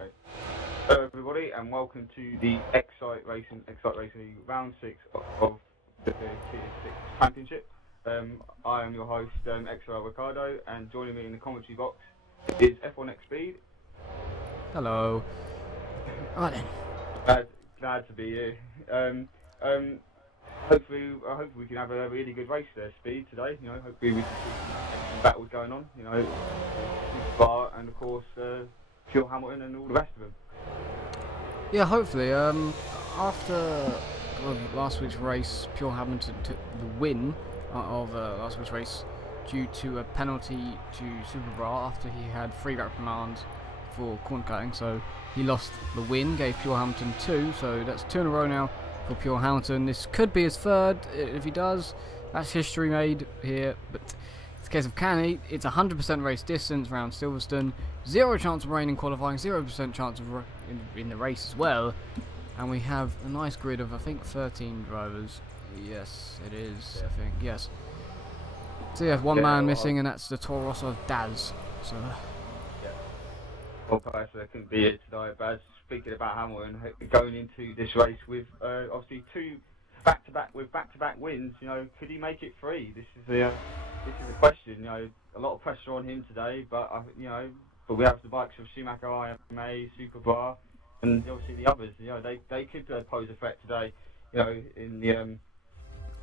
Okay. Hello everybody and welcome to the Excite Racing round 6 of the Tier 6 Championship. I am your host XRL Ricardo, and joining me in the commentary box is F1X Speed. Hello. Right then. Glad to be here. Hopefully we can have a really good race there, Speed, today. You know, hopefully we can see some battles going on. You know, Bar and of course Phil Hamilton and all the rest of them. Yeah, hopefully. After last week's race, Pure Hamilton took the win of last week's race due to a penalty to Super Bra after he had 3 reprimands for corner cutting. So he lost the win, gave Pure Hamilton 2. So that's 2 in a row now for Pure Hamilton. This could be his 3rd if he does. That's history made here. But in the case of Canny, it's 100% race distance around Silverstone. 0 chance of rain in qualifying, 0% chance of in the race as well. And we have a nice grid of, I think, 13 drivers. Yes, it is, I think, yes. So yeah, one man missing, and that's the Toro Rosso of Daz. So yeah. Well, personally, I couldn't be here today, but speaking about Hamilton, going into this race with obviously 2 back-to-back wins, you know, could he make it 3? This is the question. You know, a lot of pressure on him today, but you know, but we have the bikes of Schumacher, IMA, Super Bar, and obviously the others. You know, they could pose a threat today. You know,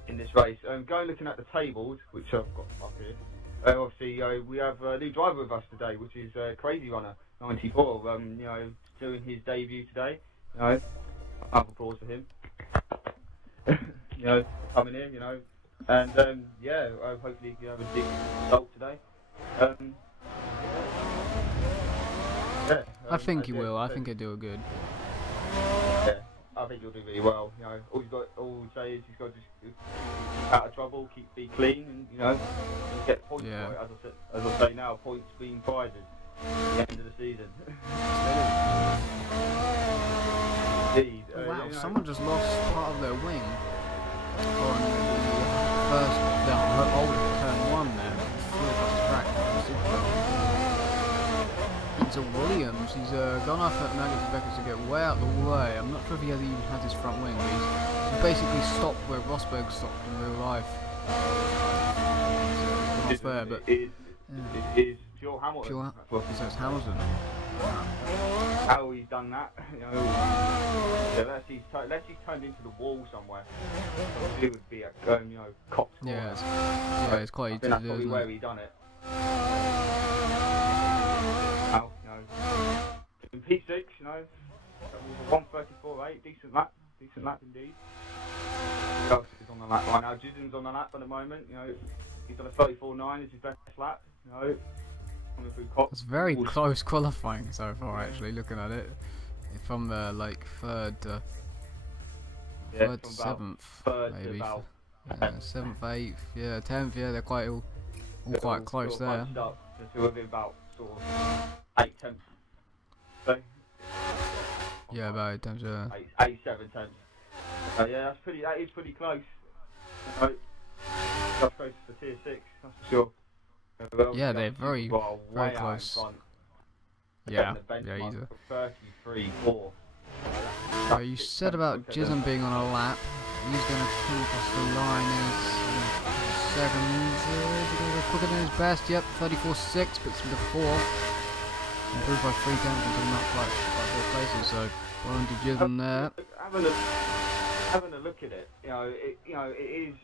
in this race. Going looking at the tables, which I've got up here. Obviously, we have a new driver with us today, which is Crazy Runner 94. You know, doing his debut today. You know, applause for him. You know, coming in. You know, and yeah, hopefully you have a big result today. Yeah, I think he will. I think he'll do good. Yeah, I think he'll do really well. You know, all we say is he's got to just out of trouble, be clean, and you know, get points. Yeah. For it. As I say now, points being prizes at the end of the season. Indeed. Oh, wow, you know, someone just lost part of their wing on the old turn 1 there. Flew across the track. It's a Williams. He's gone off at Nuggets Beckers to get way out the way. I'm not sure if he even has his front wing, but he's basically stopped where Rosberg stopped in real life. It's there, but it is Pure Hamilton. So it's Hamilton. How he's done that, you know, unless he's turned into the wall somewhere, it would be a you know, cop's corner. Yeah, it's quite easy to do. That's probably where he done it. In P6, you know, 1:34.8, decent lap indeed. Who else is on the lap right now? Jism's on the lap at the moment. You know, he's got a 34.9 as his best lap. You know, coming through Cox. It's very close qualifying so far. Actually, looking at it, from the like 3rd to 7th, maybe. Yeah, 7th, 8th, yeah, 10th. Yeah, they're all quite close there. So we'll be about sort of 8 tenths. So, yeah, about 8 tenths. Yeah. 7 tenths. Yeah, that is pretty close. Right. That's close to Tier 6, that's for sure. Yeah, they're very close. Yeah, easy. 33.4. You said about Jism being on a lap. He's going to come across the line in seconds. He's going to go quicker than his best. Yep, 34.6, but it's the 4th. Improved by 3 tenths and not quite 4 places. So, well done to Jism there. Having a look at it, you know, it is.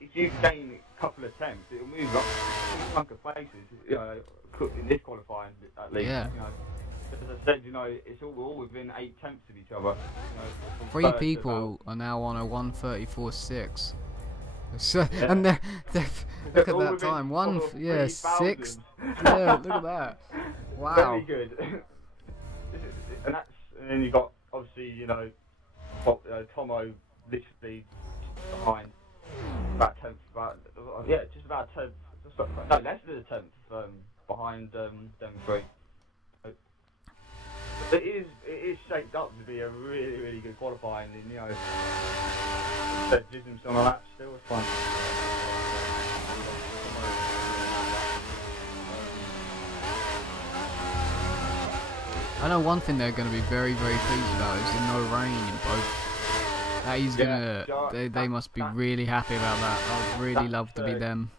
If you gain a couple of tenths, it'll move up a chunk of places. You know, in this qualifying at least. Yeah. You know, as I said, you know, we're all within 8 tenths of each other. You know, 3 people are now on a 1:34.6. So, yeah. And they're look at that time. 6. Yeah, look at that. Wow. Very good. And then you got obviously, you know, Tomo literally behind about 10th, just about 10th, no, less than a 10th behind them 3. It is shaped up to be a really good qualifying, and you know, Jism's on a lap still, it's fine. I know one thing they're going to be very, very pleased about is the no rain in both. That he's Yeah, gonna. They must be really happy about that. I'd really love to be them.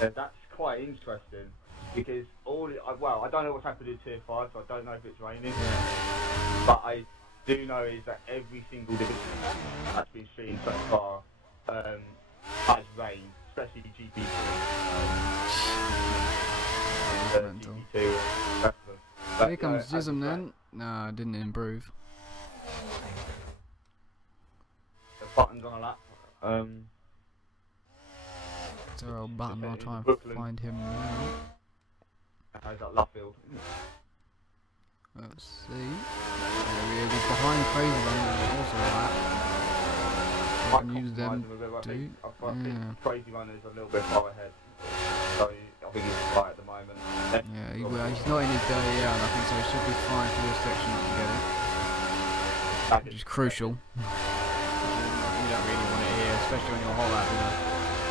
Yeah, that's quite interesting because well, I don't know what's happened in Tier 5, so I don't know if it's raining. Yeah. But I do know is that every single division that's been seen so far has rain, especially GP2. Mental. GP2 rest of them. But, Here comes Zism then. No, it didn't improve. The buttons on a lap. XRL button, I'll try and find him now. How's that Luffield? Let's see. There he is. He's behind Crazy Runner, also a lap. So I can use them too. I think Crazy Runner is a little bit far ahead. So I think he's right at the moment. Yeah, he's not in his dirty yet, I think, so he should be fine for this section to get it. Which is crucial. You don't really want it here, especially when you're hot lap, you know.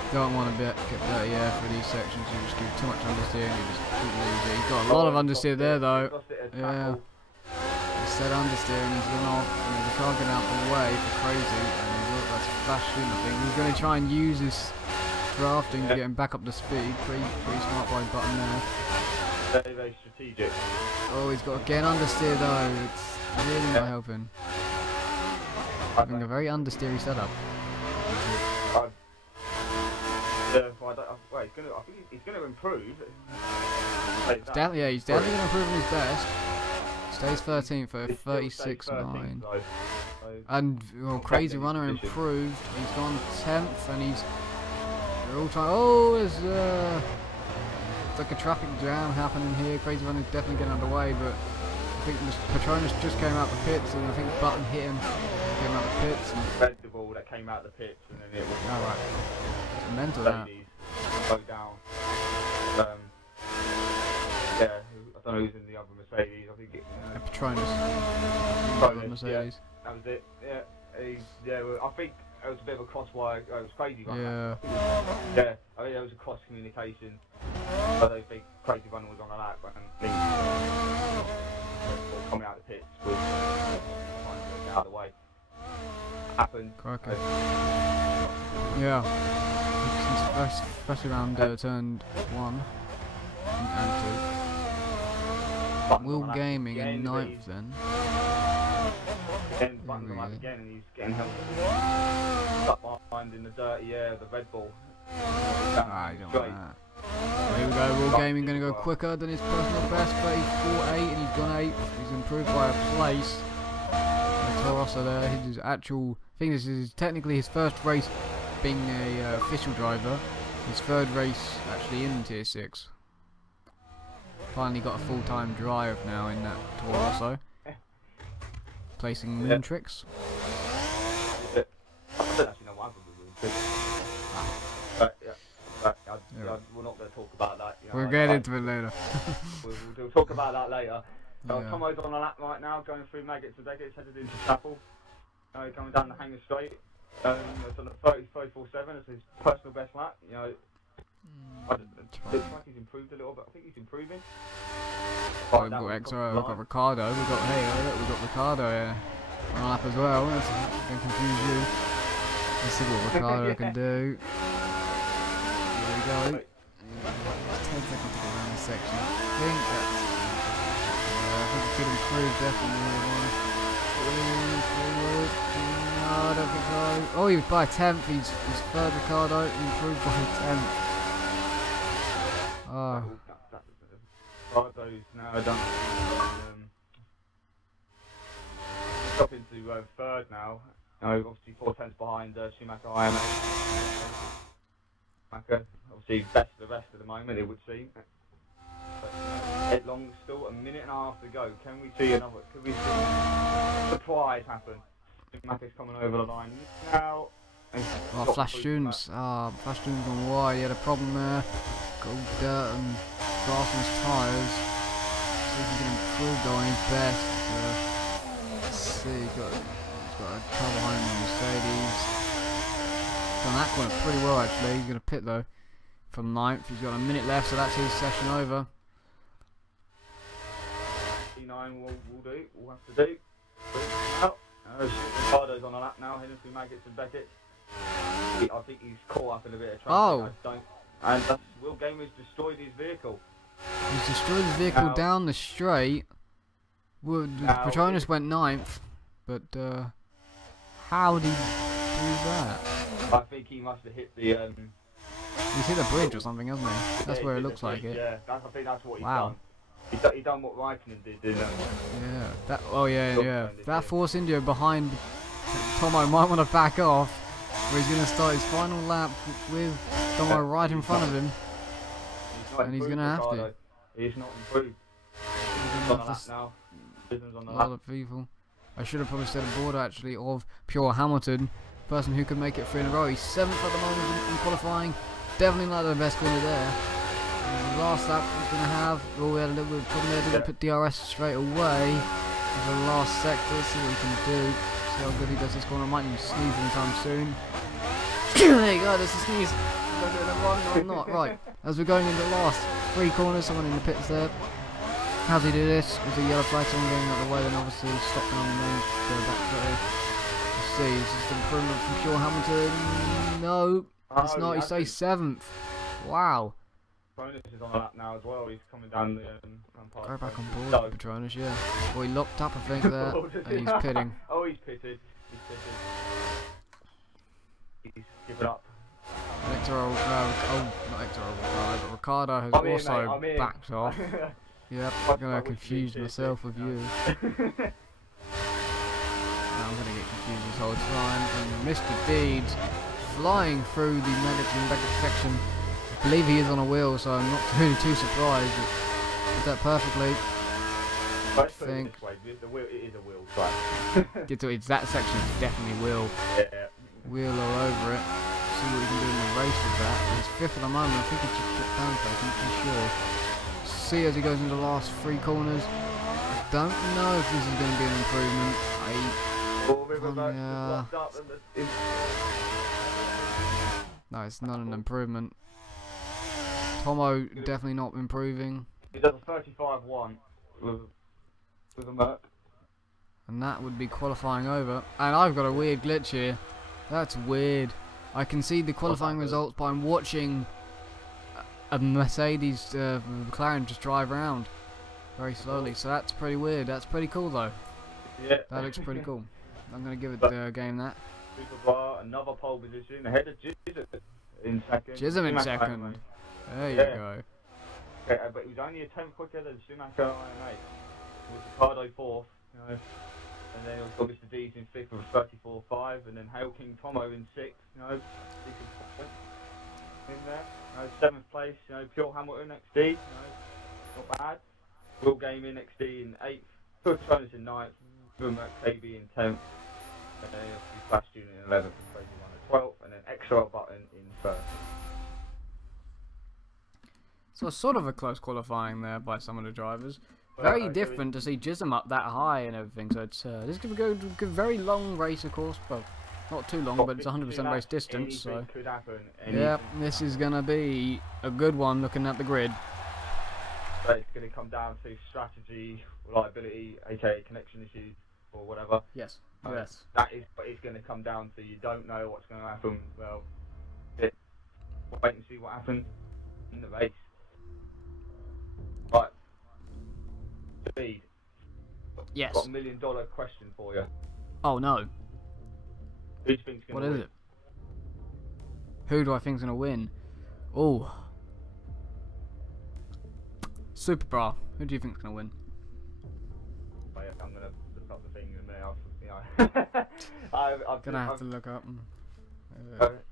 You don't want to get dirty air for these sections, you just give too much understeer and you just lose it. He's got a lot of understeer there though. Yeah. He said understeer and he's gone off and there's a car getting out the way for Crazy and look, that's flashing. I think he's going to try and use this drafting to get him back up to speed. Pretty smart by Button there. Very, very strategic. Oh, he's got to get understeer though. It's really not helping. Having a very understeery setup. Well, I think he's going to improve. He's definitely going to improve on his best. Stays 13th for 36.9. And Crazy Runner improved. He's gone 10th and they're all trying. Oh, there's like a traffic jam happening here. Crazy Runner's definitely getting underway, but I think Patronus just came out the pits and I think Button hit him. Came out the pits. And the ball that came out the pits and then it was. Alright. It's mental that. Slow down. Yeah, I don't know who's in the other Mercedes. I think it's Patronus. Mercedes. Yeah, that was it. Yeah, well, I think it was a bit of a crosswire. It was Crazy Runner. Yeah, I think there was a cross communication. I don't think Crazy Runner was on a lap and coming out the pits was trying to get out of the way. Happened. Okay. Yeah. Especially around turn 1 and 2. Will Gaming in 9th then. Again, Button's on lap again and he's getting held stuck behind in the dirty air of the Red Bull. Ah, you don't want that. Here we go, Will Gaming going to go quicker than his personal best, 34.8 and he's gone 8th. He's improved by a place. Torossa there, his actual, I think this is technically his first race being a official driver, his third race actually in Tier 6. Finally got a full-time drive now in that Torossa. Placing Moon Tricks. I don't actually know what happened with Moon we're not going to talk about that. You know, we'll get into it later. we'll talk about that later. Tomo's on a lap right now, going through Maggots and Beckets, headed into Chapel. Coming down the Hanger Straight. It's on a 34.7, it's his personal best lap. You know, looks like he's improved a little bit. I think he's improving. We've got XRL, we've got Ricardo, we've got Ricardo here on a lap as well. That's going to confuse you. Let's see what Ricardo can do. Here we go. 10 seconds to get around this section. I think it could improve definitely. No, I don't think so. Oh, he was by 10th. He's third Ricardo. He improved by 10th. Oh. Ricardo's now done. Up into third now. Obviously 4 tenths behind Schumacher IMA. Schumacher, obviously best of the rest at the moment, it would seem. Headlong, still a minute and a half to go. Can we see another? Can we see a surprise happen? Schumacher's coming over the line now. Oh, Flash Students. Flash Students gone wide. He had a problem there. Got all dirt and grass on his tyres. See if he can improve though on his best. Let's see. He's got a car behind him on Mercedes. Done that corner pretty well actually. He's going to pit though from 9th. He's got a minute left, so that's his session over. qualifying we'll have to do. Out. Ricardo's on a lap now, heading through Maggots and Beckett. I think he's caught up in a bit of traffic. Oh. And Will Gamer's destroyed his vehicle. He's destroyed his vehicle down the straight. Well, Patronus went 9th, but how did he do that? I think he must have hit the. He's hit a bridge or something, hasn't he? That's where it looks like it. Yeah, I think that's what he's done. He done what Raikkonen did, didn't he? Yeah. Yeah. That Force India behind Tomo might want to back off, where he's going to start his final lap with Tomo right in front of him. And he's going to have to. He's not improved. He's on a lap now. A lot of people. I should have probably said a board actually of pure Hamilton, person who could make it 3 in a row. He's 7th at the moment in qualifying. Definitely not the best winner there. And the last lap he's going to have. Oh, we had a little bit of problem there. Didn't put DRS straight away. For the last sector. See what he can do. See how good he does this corner. Might need to sneeze anytime soon. There you go. There's a sneeze. Don't do it wrong or not. Right. As we're going into the last 3 corners, someone in the pits there. How's he do this? With the yellow flag, someone getting out of the way, then obviously stopping on the main, go back through. Let's see, is this an improvement from pure Hamilton? No, it's not, he stays 7th. Wow. Patronus is on a lap now as well, he's coming down the go back on board, Patronus, yeah. Well, he locked up, I think, there, and he's pitting. Oh, he's pitted. He's given up. XRL, not XRL, but Ricardo has also backed off. Yep, I'm gonna confuse myself with you. I'm gonna get confused this whole time. And Mr. Deeds flying through the Maggots and Beckett section. I believe he is on a wheel, so I'm not really too surprised. Did that perfectly. I think the wheel, it is a wheel track. That section is definitely wheel. Yeah. Wheel all over it. See what he can do in the race with that. He's 5th at the moment. I think he just took down, but I'm not too sure. See as he goes into the last 3 corners. I don't know if this is going to be an improvement. No, it's not an improvement. Tomo definitely not improving. He does a 35-1 with a Merc. And that would be qualifying over. And I've got a weird glitch here. That's weird. I can see the qualifying results by watching a Mercedes McLaren just drive around very slowly, so that's pretty weird. That's pretty cool though. Yeah. That looks pretty cool. I'm going to give it the game that. Superbar, another pole position, ahead of Chisholm in second. Chisholm in second. There you go. Okay, but he was only a 10th quicker than Schumacher in 8th. With Ricardo 4th, you know. And then we've got Mr. Deeds in 5th with 34.5, and then Hail King Tomo in 6th, you know. In there. 7th place, you know, pure Hamilton XD, you know, not bad. Will Game in XD in 8th, Patronus in 9th, Merc KB in 10th, and then Flash Junior in 11th, and Crazy One in 12th, and then XRL Button in 1st. So sort of a close qualifying there by some of the drivers. Very different to see Chisholm up that high and everything, so it's this could go a very long race, of course, well, not too long, but it's 100% race distance, so could happen. Yeah, this is going to be a good one looking at the grid. But it's going to come down to strategy, reliability, aka connection issues, or whatever. Yes, yes. That is what it's going to come down to. You don't know what's going to happen. Well, wait and see what happens in the race. Right. Speed. Yes. Got $1 million question for you. Oh no. Who do you think's going to win? What is it? Who do I think's going to win? Oh. Super Bra. Who do you think's going to win? Wait, I'm going to look up the thing in a minute. I'm going to have to look up.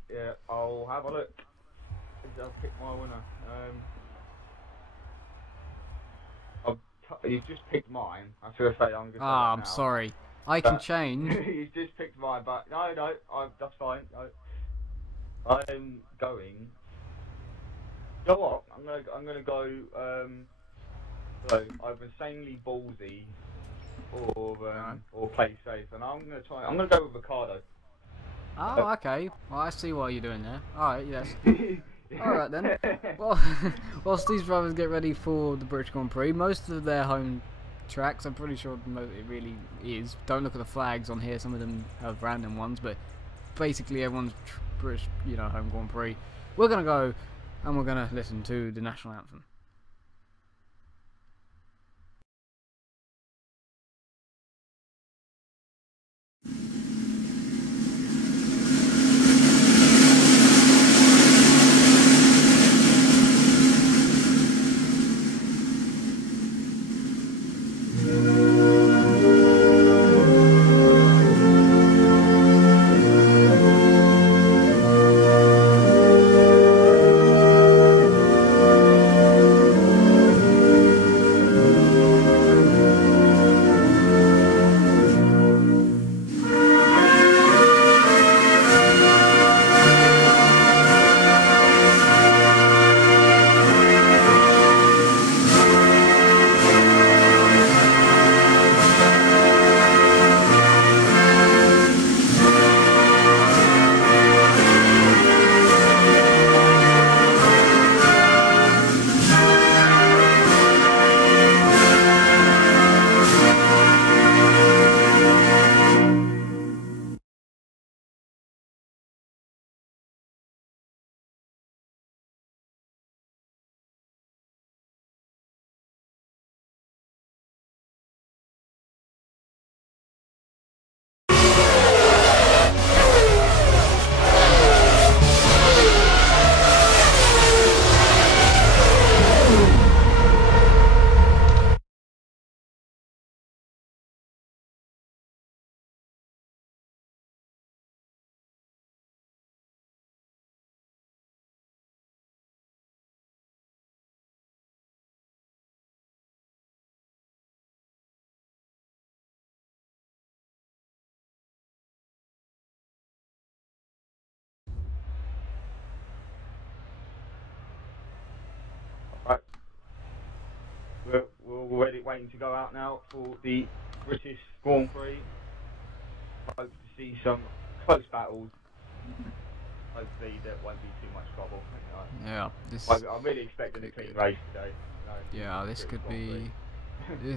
Yeah, I'll have a look. I'll pick my winner. You've just picked mine. I should have said I'm going to I'm sorry. I can change. You've just picked mine, but no, that's fine. I'm going. You know what? I'm gonna go. So either insanely ballsy or play safe, and I'm gonna go with Ricardo. Oh, okay. Well, I see what you're doing there. All right, yes. Alright then. Well, whilst these drivers get ready for the British Grand Prix, most of their home tracks. I'm pretty sure it really is. Don't look at the flags on here. Some of them have random ones, but basically everyone's British, home Grand Prix. We're gonna go and we're gonna listen to the national anthem. Right. We're already waiting to go out now for the British Grand Prix. Hope to see some close battles. Hopefully there won't be too much trouble. Yeah, I'm really expecting a clean race today. Yeah, this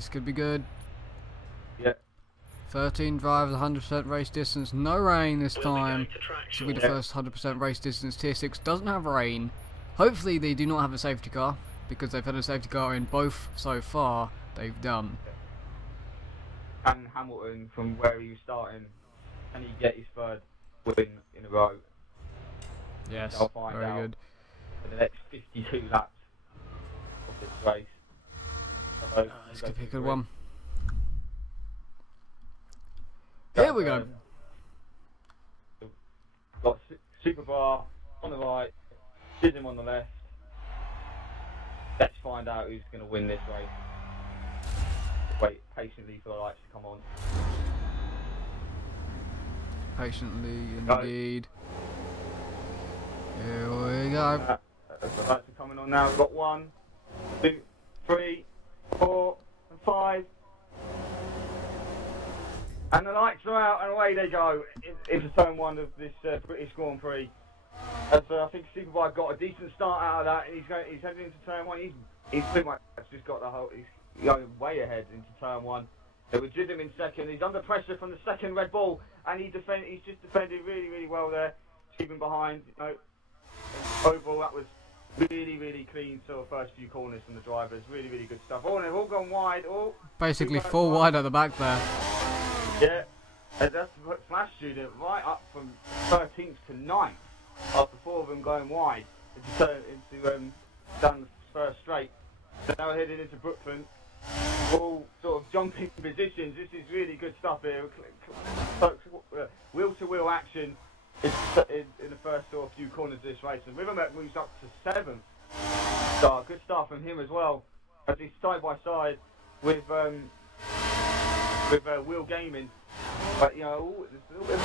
could be good. Yeah. 13 drivers, 100% race distance, no rain this time. Should be the first 100% race distance. Tier 6 doesn't have rain. Hopefully they do not have a safety car, because they've had a safety car in both so far they've done. Can Hamilton, from where he was starting, can he get his third win in a row? Yes, I'll find very out good. for the next 52 laps of this race. So This could be a good one. Here we go. Got Super Bar on the right, Chisholm on the left. Let's find out who's going to win this race. Wait patiently for the lights to come on. Patiently, indeed. Here we go. The lights are coming on now. We've got 1, 2, 3, 4, and 5. And the lights are out, and away they go into turn 1 of this British Grand Prix. And so I think Superbike got a decent start out of that, and he's heading into turn 1. He's pretty much just got he's going way ahead into turn 1. They were Jidham in second. He's under pressure from the second Red Bull, and he's just defended really well there, keeping behind. Overall, that was really clean sort of first few corners from the drivers. Really good stuff. Oh, and they've all gone wide. Oh, basically 4 wide at the back there. Yeah, that's what Flash Student right up from 13th to 9th after 4 of them going wide into down the first straight. So now we're heading into Brooklyn. We're all sort of jumping positions. This is really good stuff here. Wheel-to-wheel action in the first sort of few corners of this race. And Rivermet moves up to 7th. So good start from him as well, as he's side by side with Wheel Gaming, but there's a little bit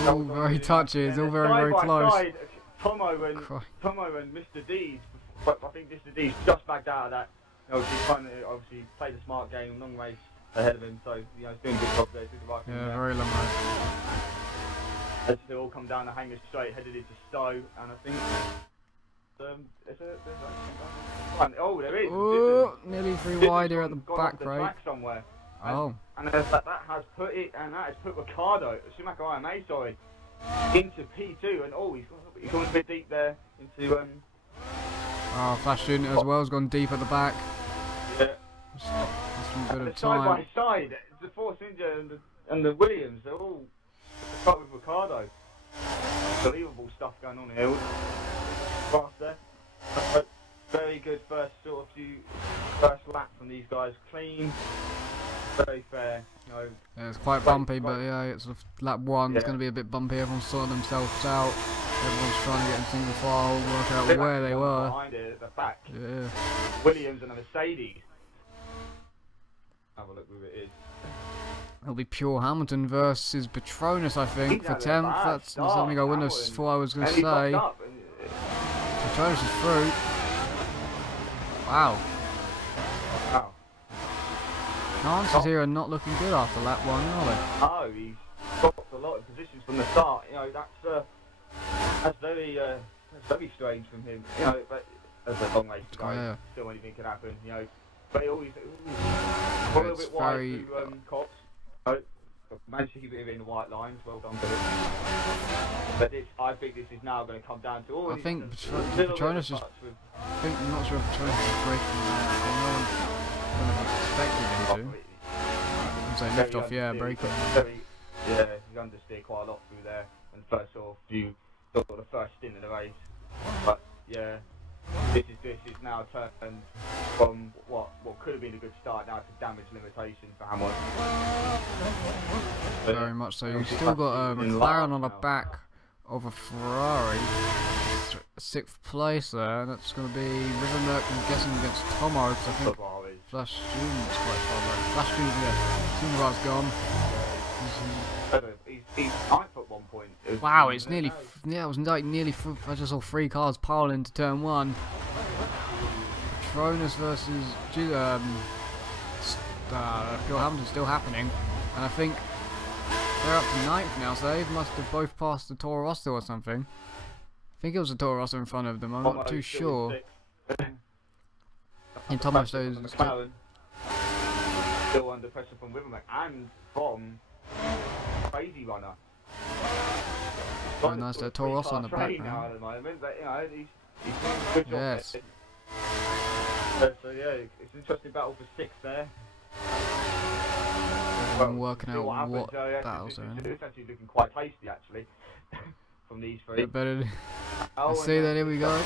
of all very touchy, it's all very close. Side, Tomo and Mr. D's, but I think Mr. D's just backed out of that. He's trying to obviously play the smart game, long race ahead of him, so he's doing a good job there. Yeah, very long race. As they all come down the hanger straight, headed into Stowe, and I think Oh, there is. Oh, nearly three wider at the back the brake. track somewhere. Oh. And that has put Ricardo, Schumacher IMA, sorry, into P2, and he's gone a bit deep there into Oh, Flash Student as well has gone deep at the back. yeah. Just a bit of Side time. by side, the Force India and the Williams, they're all stuck with Ricardo. Unbelievable stuff going on here. Fast there. Very good first lap from these guys. Clean, very fair. Yeah, it's quite bumpy, but yeah, it's lap one. It's going to be a bit bumpy. Everyone's sorting themselves out. Everyone's trying to get in single file, work out where they were. Behind it at the back. Yeah. Williams and a Mercedes. Have a look who it is. It'll be Pure Hamilton versus Petronas, I think, He's for had a 10th. bad That's start, something I wouldn't have Hamilton. thought I was going to And he say. fucked up. Petronas is through. Wow. Wow. Chances here are not looking good after lap one, are they? Oh, he's dropped a lot of positions from the start. That's very strange from him. But there's a long race to go. Yeah. Still anything can happen. But he always a little it's bit wide very- to Cox. Managed to keep it in the white lines. Well done to him. But I think this is now going to come down to all. I think Petronas Petronas just. I think, I'm not sure if Petronas is breaking that. No one would have expected him to. So lift off, yeah, breaking. Yeah, he's understeered quite a lot through there. And first the first stint of the race. But yeah, this is now turned from what could have been a good start now to damage limitation for Hamilton. Very much so. You've still got a McLaren on the back of a Ferrari. 6th place there, and that's going to be Rivermerk, I'm guessing, against Tomo, because I think Flash Student's quite far back. Flash Student, yeah. Schumacher's gone. He's ninth at one point. Wow, it's nearly, yeah, it was like nearly, I just saw 3 cars pile into turn 1. Petronas versus Pure Hamilton still happening, and I think they're up to 9th now, so they must have both passed the Toro Rosso or something. I think it was a Toro Rosso in front of them, I'm not too sure. And Thomas those McLaren still under pressure from Rivermerk and from Crazy Runner. Very nice, Toro Rosso on the back now at the moment, but he's doing a good job. Yes. So yeah, it's an interesting battle for 6th there. I'm working out what battles are in. It's actually looking quite tasty actually from these 3. Better. Let's see that. Here we go.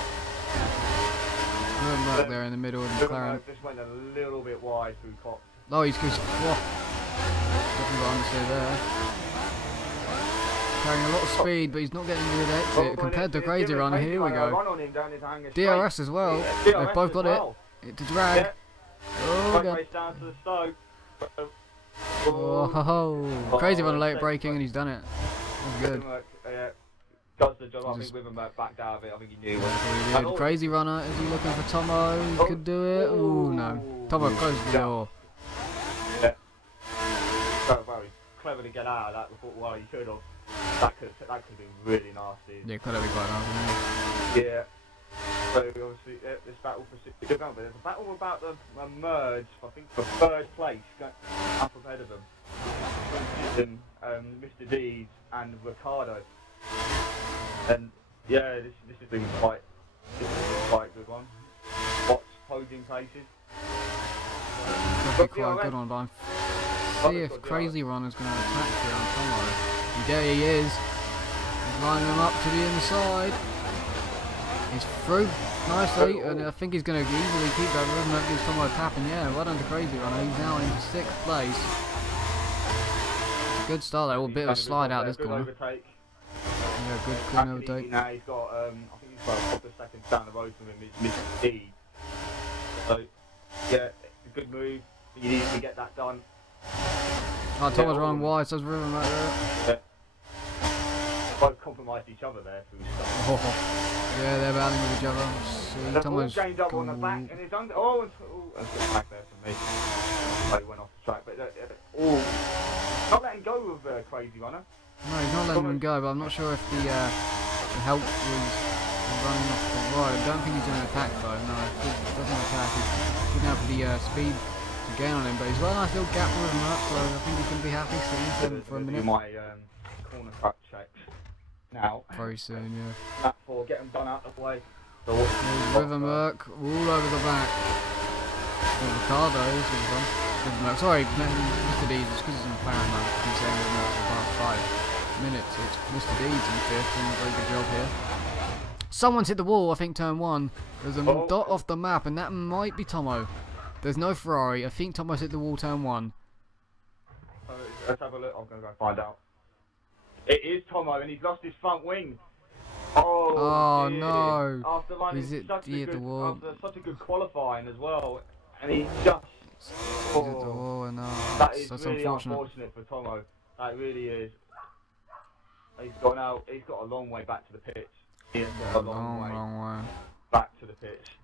Rivermerk there in the middle of McLaren. Just went a little bit wide through Cox. Oh, he's definitely got understeer there. Carrying a lot of speed, but he's not getting a good exit compared to Crazy Runner. Here we go. DRS as well. Yeah, They've both got it. To drag. Yeah. Oh, God. Race down to the slope. Oh, Crazy Runner late braking, and he's done it. That's good. Does the job. I think Rivermerk backed out of it. I think he knew. Really good. Crazy Runner, is he looking for Tomo? He could do it. Oh no. Tomo closed the door. Yeah. So, well, he's clever to get out of that before, well, he could have. That could have been really nasty. Yeah, could have been quite nasty. Yeah. So obviously this battle for 6 good number. There's a battle about the merge, I think, for 3rd place, up ahead of them. Mr. Dees and Ricardo. And yeah, this has been quite a good one. Watch podium places. Could be quite a good one, but I'm see if Crazy Runner's going to attack here on Tomo. There he is. He's lining him up to the inside. He's through nicely, and I think he's going to easily keep that Rivermerk gives Tomo a tap, and yeah, well done to Crazy Runner. He's now into 6th place. It's a good start there, a bit of a slide out this corner. Yeah, good clean overtake. Now he's got, I think he's got a couple of seconds down the road from him, is Mr. D. So, yeah, it's a good move. You need to get that done. Oh, Tomo's running wide, so there's Rivermerk there. Yeah. Both compromised each other there through stuff. Oh, yeah, they're battling with each other. And they've all gained up on the back, and it's under. That's a good back there for me. He went off the track, but not letting go of Crazy Runner. No, he's not letting him go, but I'm not sure if the help was running off the road. I don't think he's going to attack though. No, he doesn't attack. He didn't have the speed to gain on him, but he's got a nice little gap with him up, so I think he's going to be happy seeing him for a minute. My corner cut checks now. Very soon, yeah. That for get them done out of the way. So Rivermerk all over the back. Ricardo, this is fun. Rivermerk, sorry, Mr. Deeds, it's because it's in the McLaren mode. I've been saying Rivermerk for about 5 minutes. It's Mr. Deeds in 5th, doing a very good job here. Someone's hit the wall, I think turn 1. There's a dot off the map, and that might be Tomo. There's no Ferrari. I think Tomo's hit the wall turn 1. Let's have a look. I'm going to go find out. It is Tomo, and he's lost his front wing. Oh no! After running after such a good qualifying as well, and he just. Oh no! That is That's really unfortunate for Tomo. That really is. He's got a long way back to the pitch. He's got a long way back to the pitch.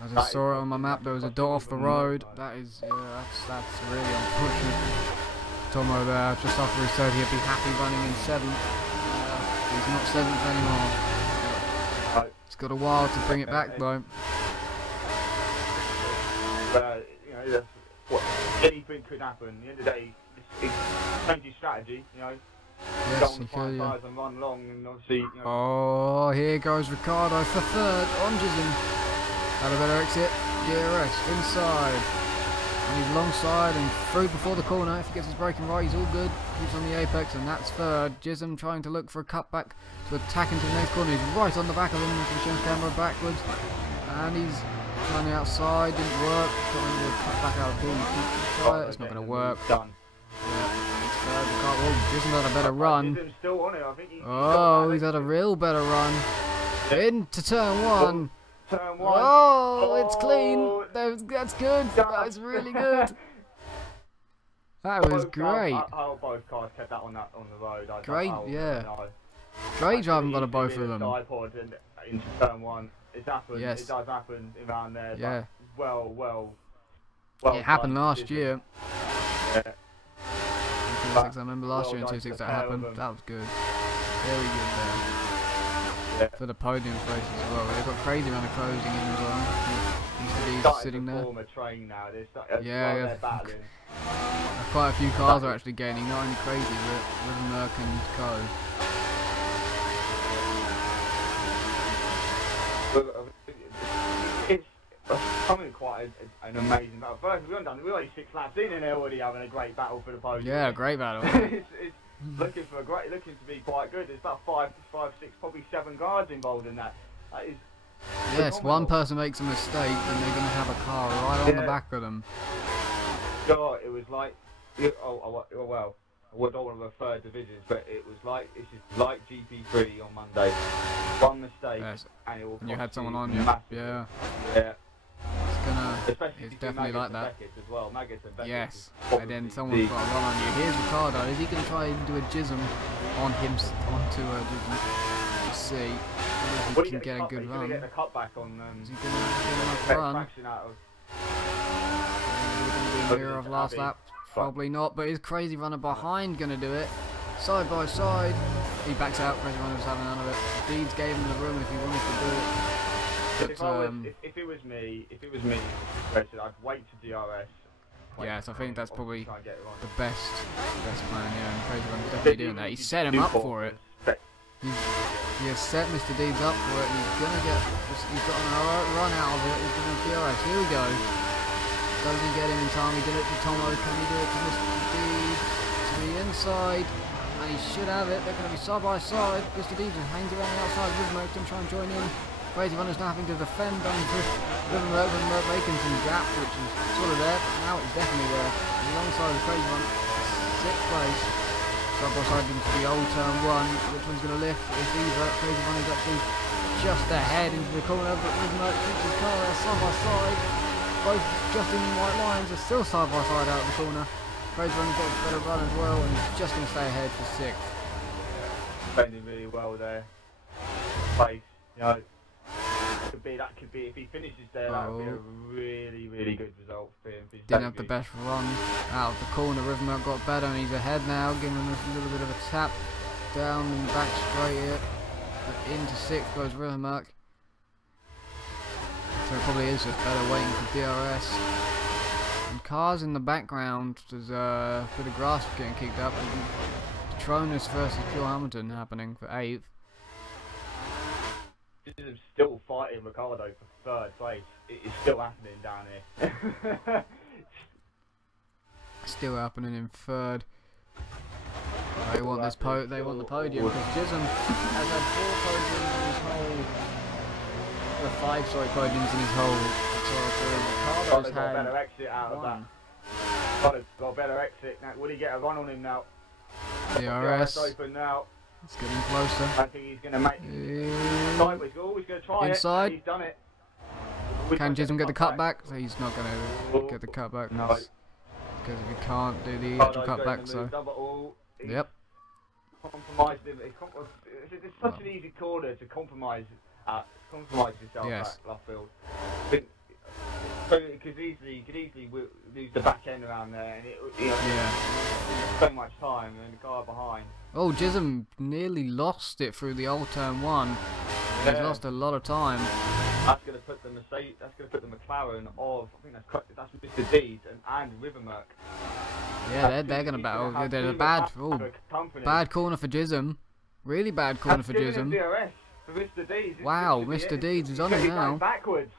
I just saw it on my map. There was a dot off the road. That is, yeah, that's really unfortunate. Tomo there, just after he said he'd be happy running in 7th. He's not 7th anymore. It's got a while to bring it back though. But you know, anything could happen. At the end of the day, it's change your strategy. You know. Yes, he could, yeah. And run long, and obviously, you know. Oh, here goes Ricardo for 3rd on Jism. Had a better exit. DRS inside. And he's long side and through before the corner. If he gets his braking right, he's all good. Keeps on the apex, and that's 3rd. Jism trying to look for a cutback to attack into the next corner. He's right on the back of him with the show camera backwards. And he's trying the outside. Didn't work. Trying to cut back out of the It's not going to work. Done. Jism had a better run. Still on it. I think he's had a real better run. Into turn 1. Turn 1. Oh, it's clean. That's good. That's really good. That was great. How both cars kept that on the road. Great, yeah. Great driving by both of them. Into turn 1. It's happened. Yes. It does happen around there. Yeah. Well. It happened last year. Yeah. I remember last year in 2.6 that happened. That was good. Very good there. Yeah. For the podium race as well. They got crazy around the closing in as well. He's sitting there. Yeah. They're battling. Quite a few cars are actually gaining, not only crazy, but Rivermerk and Co. It's becoming quite an amazing battle. First, we're only 6 laps in and they're already having a great battle for the podium. Yeah, great battle. it's looking to be quite good. There's about 5, 6, probably 7 cars involved in that. That is. Yes, phenomenal. One person makes a mistake and they're going to have a car right on the back of them. God, it was like, well, I don't want to refer divisions, but it was like, it's just like GP3 on Monday. One mistake, and it will cost you had someone on you. Massively. Yeah. Yeah. It's definitely like that. As well. Yes, and then someone's got a run on you. Here's Ricardo. Is he going to try and do a jism on him, onto a jism? Let's see if he can get a good run. Get a cutback on, is he going to get a run? Mirror of last lap? Probably not, but his crazy runner behind going to do it. Side by side. He backs out. Crazy runner was having none of it. Deeds gave him the room if he wanted to do it. But, if it was me, I'd wait to DRS. Yes, I think that's probably the best plan. Yeah, and Crazy Run's definitely doing that. He set him up for it. He has set Mr. Deeds up for it. And he's got a run out of it. He's going to DRS. Here we go. Doesn't get him in time. He did it to Tomo. Can he do it to Mr. Deeds? To the inside. And he should have it. They're going to be side by side. Mr. Deeds hangs around the outside with Merton trying to join in. Crazy Runner's now having to defend on Rivermerk making some gap, which is sort of there, but now it's definitely there. Alongside the Crazy Runner, 6th place. Side by side into the old turn 1. Which one's going to lift? It's either. Crazy Runner's actually just ahead into the corner, but Rivermerk keeps his car there side by side. Both just in white lines are still side by side out of the corner. Crazy Runner's got a better run as well, and he's just going to stay ahead for 6th. Defending really well there. Place, you know. That could be if he finishes there. That would be a really, really good result for him. Didn't have the best run out of the corner. Rivermerk got better, and he's ahead now, giving him a little bit of a tap down and back straight here. But into 6th goes Rivermerk. So it probably is just better waiting for DRS. And cars in the background, there's a bit of grass getting kicked up. Patronus versus Pure Hamilton happening for 8th. Is still fighting Ricardo for 3rd place. It is still happening down here. Still happening in 3rd. They want this they want the podium because Chisholm has had 4 podiums in his whole, 5 podiums in his whole. Ricardo's got a had better exit out of 1. that. Ricardo's got a better exit. Now, will he get a run on him now? DRS. Open now. It's getting closer. I think he's going to make sideways. Oh, he's going to try inside. it. He's done it. Can Chisholm get the cutback? So he's not going to get the cutback. No. Because he can't do the actual cutback. So. Yep. Compromised him. It's such an easy corner to compromise yourself yes. at left field. So it could easily lose the back end around there, and so much time and the car behind. Oh, Chisholm nearly lost it through the old turn 1. He's lost a lot of time. That's going to put the Mercedes. That's going to put the McLaren of. I think that's Mr. Deeds and Rivermerk. Yeah, they're going to battle. They're a bad corner for Chisholm. Really bad corner for Chisholm. Mr. Deeds. Wow, Mr. Deeds is on it now. Backwards.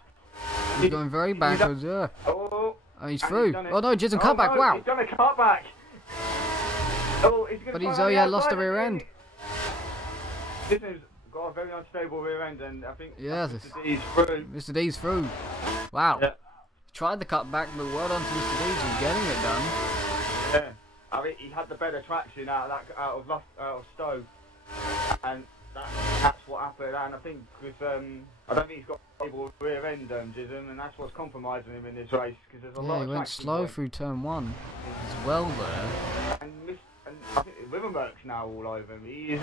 He's going very backwards, yeah. Oh, he's through. Oh no, Chisholm cutback, wow. He's done a cutback. Oh, but he's lost the rear end. Chisholm's got a very unstable rear end, and I think yes. Mr. D's through. Mr. D's through. Wow. Yeah. Tried the cutback, but well done to Mr. D's for getting it done. Yeah. I mean, he had the better traction out of Stowe, and that's what happened. And I think I don't think he's got a stable rear end, Chisholm, and that's what's compromising him in this race because there's a lot of he went slow through turn 1 as well there. And I think Rivermerk's now all over him. He's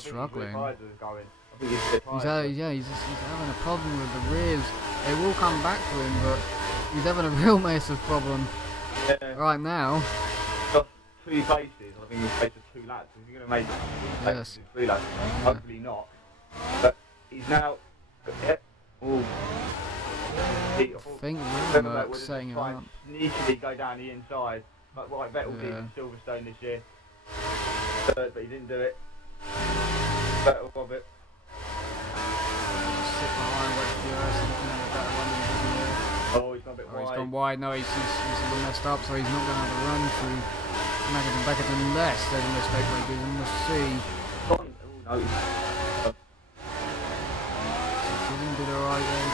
struggling. He's having a problem with the rears. They will come back to him, but he's having a real massive problem right now. Just 2 places. I think he's placed 2 laps. Is he going to make 3 laps? Hopefully not. But he's now. I think Rivermerk's setting him up. Sneakily go down the inside. Like Vettel did in Silverstone this year. But he didn't do it. Vettel of it. Sit behind, wait for DRS, oh, he's gone a bit wide. He's gone wide, no, he's a little messed up, so he's not going to have a run through Maggots unless there's a mistake by Chisholm. We'll see. Oh, no. Chisholm did alright then.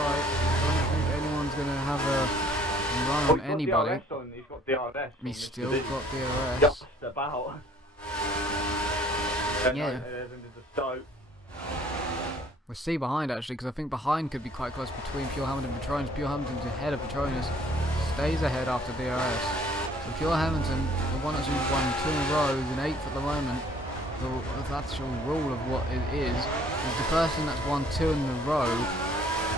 Alright. I don't think anyone's going to have a run on anybody. He's got DRS. He's still got DRS. Just about. Yeah. Stoke. We'll see behind actually, because I think behind could be quite close between Pure Hamilton and Patronus. Pure Hamilton's ahead of Patronus, stays ahead after DRS. So Pure Hamilton, the one that's won 2 in a row, is in 8th at the moment. The actual rule of what it is the person that's won 2 in a row,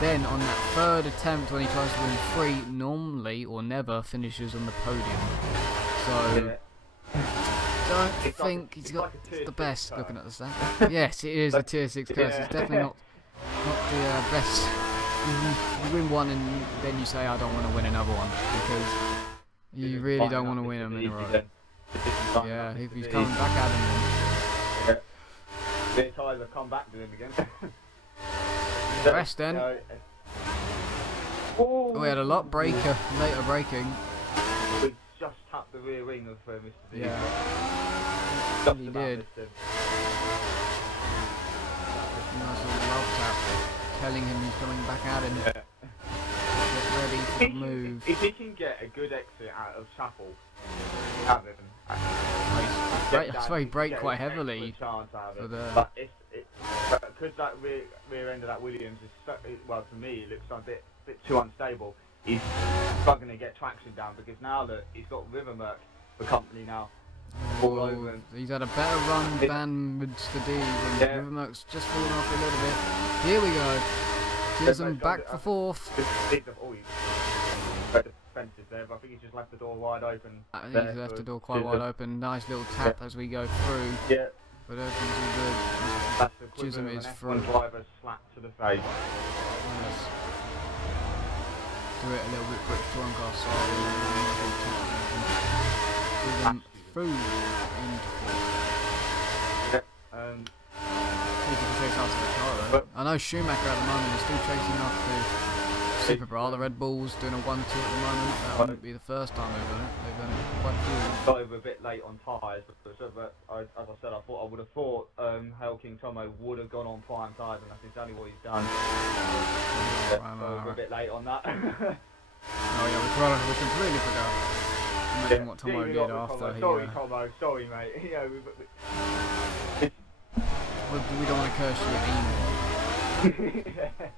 then on that 3rd attempt when he tries to win 3, normally or never finishes on the podium. So don't think he's got the best looking at the stats. Yes, it is a tier 6 curse. It's definitely not the best. You win 1 and then you say I don't want to win another one because you really don't want to win them in a row. Yeah, if he's coming back at him. The tyres have come back to him again. Rest then. Oh, we had a lot later braking. We just tapped the rear wing of Mr. D. Yeah. Just he about did. missed him. Nice little love tap, telling him he's coming back at him. Yeah. Get ready for the move. If he can get a good exit out of Chapel, out of him. That's why he braked quite heavily. But because that rear end of that Williams is so, well, to me it looks a bit too unstable. He's struggling to get traction down because now that he's got Rivermerk for company now. All over him. He's had a better run than Mr. D. Rivermerk's just fallen off a little bit. Here we go. Chisholm back for 4th. Defensive there, but I think he's just left the door wide open. He's left the door quite wide open. Nice little tap as we go through. Yeah. but everything's all good. That's the Chisholm equivalent is of an through. F1 driver slap to the face. Yes. Do it a little bit quick to drunk our side. With them through into fourth. Yep. See if he can chase after the car though. I know Schumacher at the moment is still chasing after Super Bra. The Red Bull's doing a 1-2 at the moment. That wouldn't be the first time they've done it. They've done it quite a few. Got over a bit late on tyres, but as I said, I would have thought Hail King Tomo would have gone on prime tyres, and that's exactly what he's done. So we're a bit late on that. Oh yeah, we completely forgot to mention what Tomo did after Sorry, Tomo. Sorry, mate. Yeah, we don't want to curse you anymore. yeah.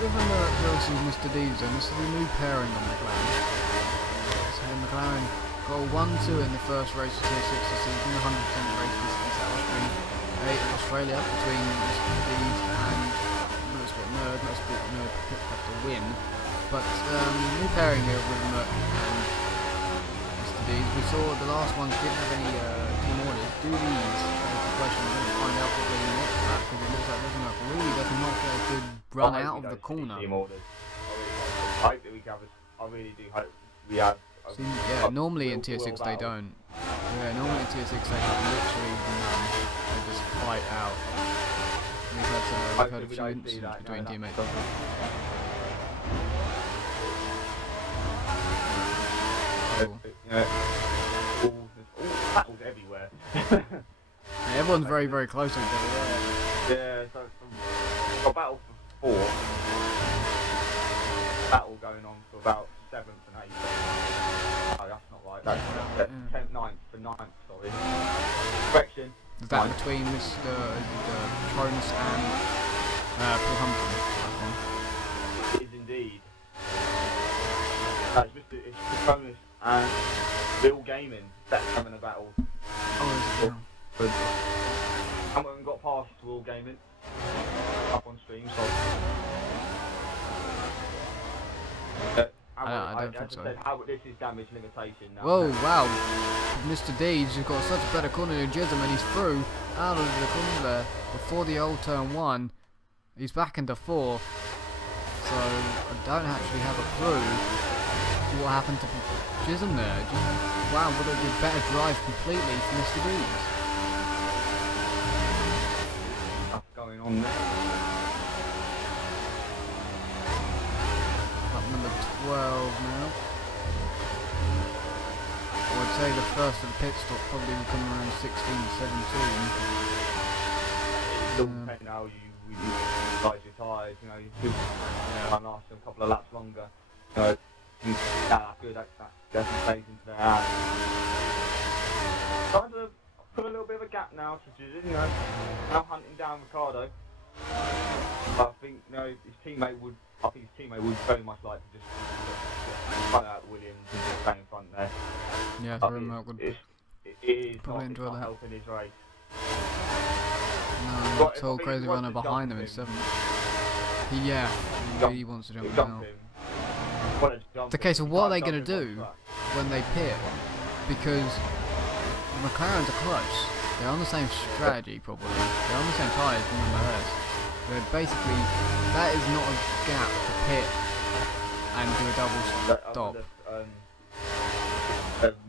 Given that versus Mr. D's, and this is a new pairing on McLaren. So McLaren got a 1-2 in the first race of Tier 6 this season, 100% race distance at Australia between Mr. D's and Motorsport Nerd picked up the win. But new pairing here with Merck and Mr. D's. We saw the last ones didn't have any team orders. Do these? The question, we're going to find out what they next lap, because it looks like Merck really does not get a good run out of the corner. I really do hope we have. Yeah, normally in Tier 6 they don't. Yeah, normally in Tier 6 they have literally none. They just fight out. We've had a few incidents between teammates. Battles everywhere. Yeah, everyone's very, very close to each other. Yeah, so a battle for 4th, battle going on for about 7th and 8th. Oh, that's not right. That's 10th, 9th for 9th. Sorry. Correction. Is that between Mr. Cronus and Paul Humphrey? It is indeed. It's Cronus and Bill Gaming that's having a battle. Oh, is it? Haven't got past Will Gaming up on stream, so I don't think so. This is damage limitation now. Whoa, wow. Mr. Deeds has got such a better corner than Jism, and he's through out of the corner there before the old turn 1. He's back into 4th, so I don't actually have a clue what happened to Jism there. Wow, what a better drive completely for Mr. Deeds. Going on there. Up number 12 now. I would say the first of the pit stop probably will come around 16, 17. It's all depending how you utilize your tyres, you know, you could last them a couple of laps longer. So, that's good, that definitely plays into their hands. Trying to put a little bit of a gap now to Jizz, you know, now hunting down Ricardo. But I think, you know, his teammate would very much like to just cut out Williams and just stay in front there. Yeah, very much would. It is probably not, enjoy not that. helping his race. No, it's all crazy runner behind him in 7th. He really wants to jump now. It's a case of what are they going to do when they pit? Because McLaren's are close. They're on the same strategy, probably. They're on the same tyres, remember hers. But basically, that is not a gap to pit and do a double stop.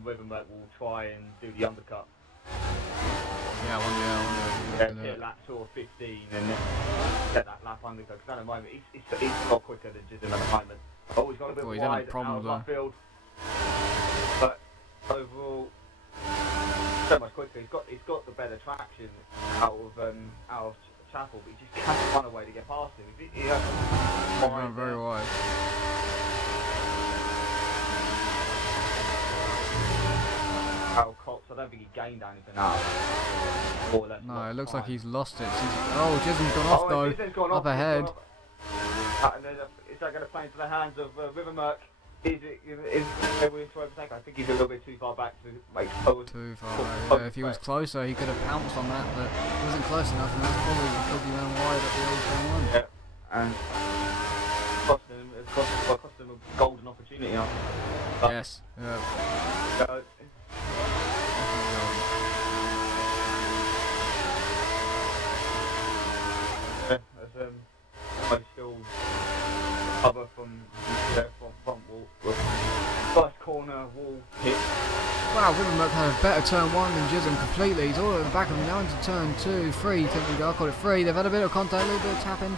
Rivermurk will try and do the undercut. Yeah, I wonder. Hit lap 2 or 15 and then get that lap undercut. Because at the moment, he's a lot quicker than Jism at the moment. He's got a bit wide out of left field. But overall, so much quicker. He's got the better traction out of Chapel, but he just can't find a way to get past him. He has very wide. Al Cox, I don't think he gained anything out. No, it looks like he's lost it. Oh, Jism's gone off though. Up ahead. Is that going to play into the hands of Rivermurk? I think he's a little bit too far back to make forward. Too far, yeah. If he was closer, he could have pounced on that, but he wasn't close enough, and that's probably because he ran wide at the old turn 1. Yeah, and cost him it's cost them a golden opportunity. Yes. So, somebody still recover from front wall. First corner wall hit. Wow, Rivermerk had a better turn 1 than Jism completely. He's all at the back of him now into turn 2, 3. Technically, I'll call it 3. They've had a bit of contact, a little bit of tapping.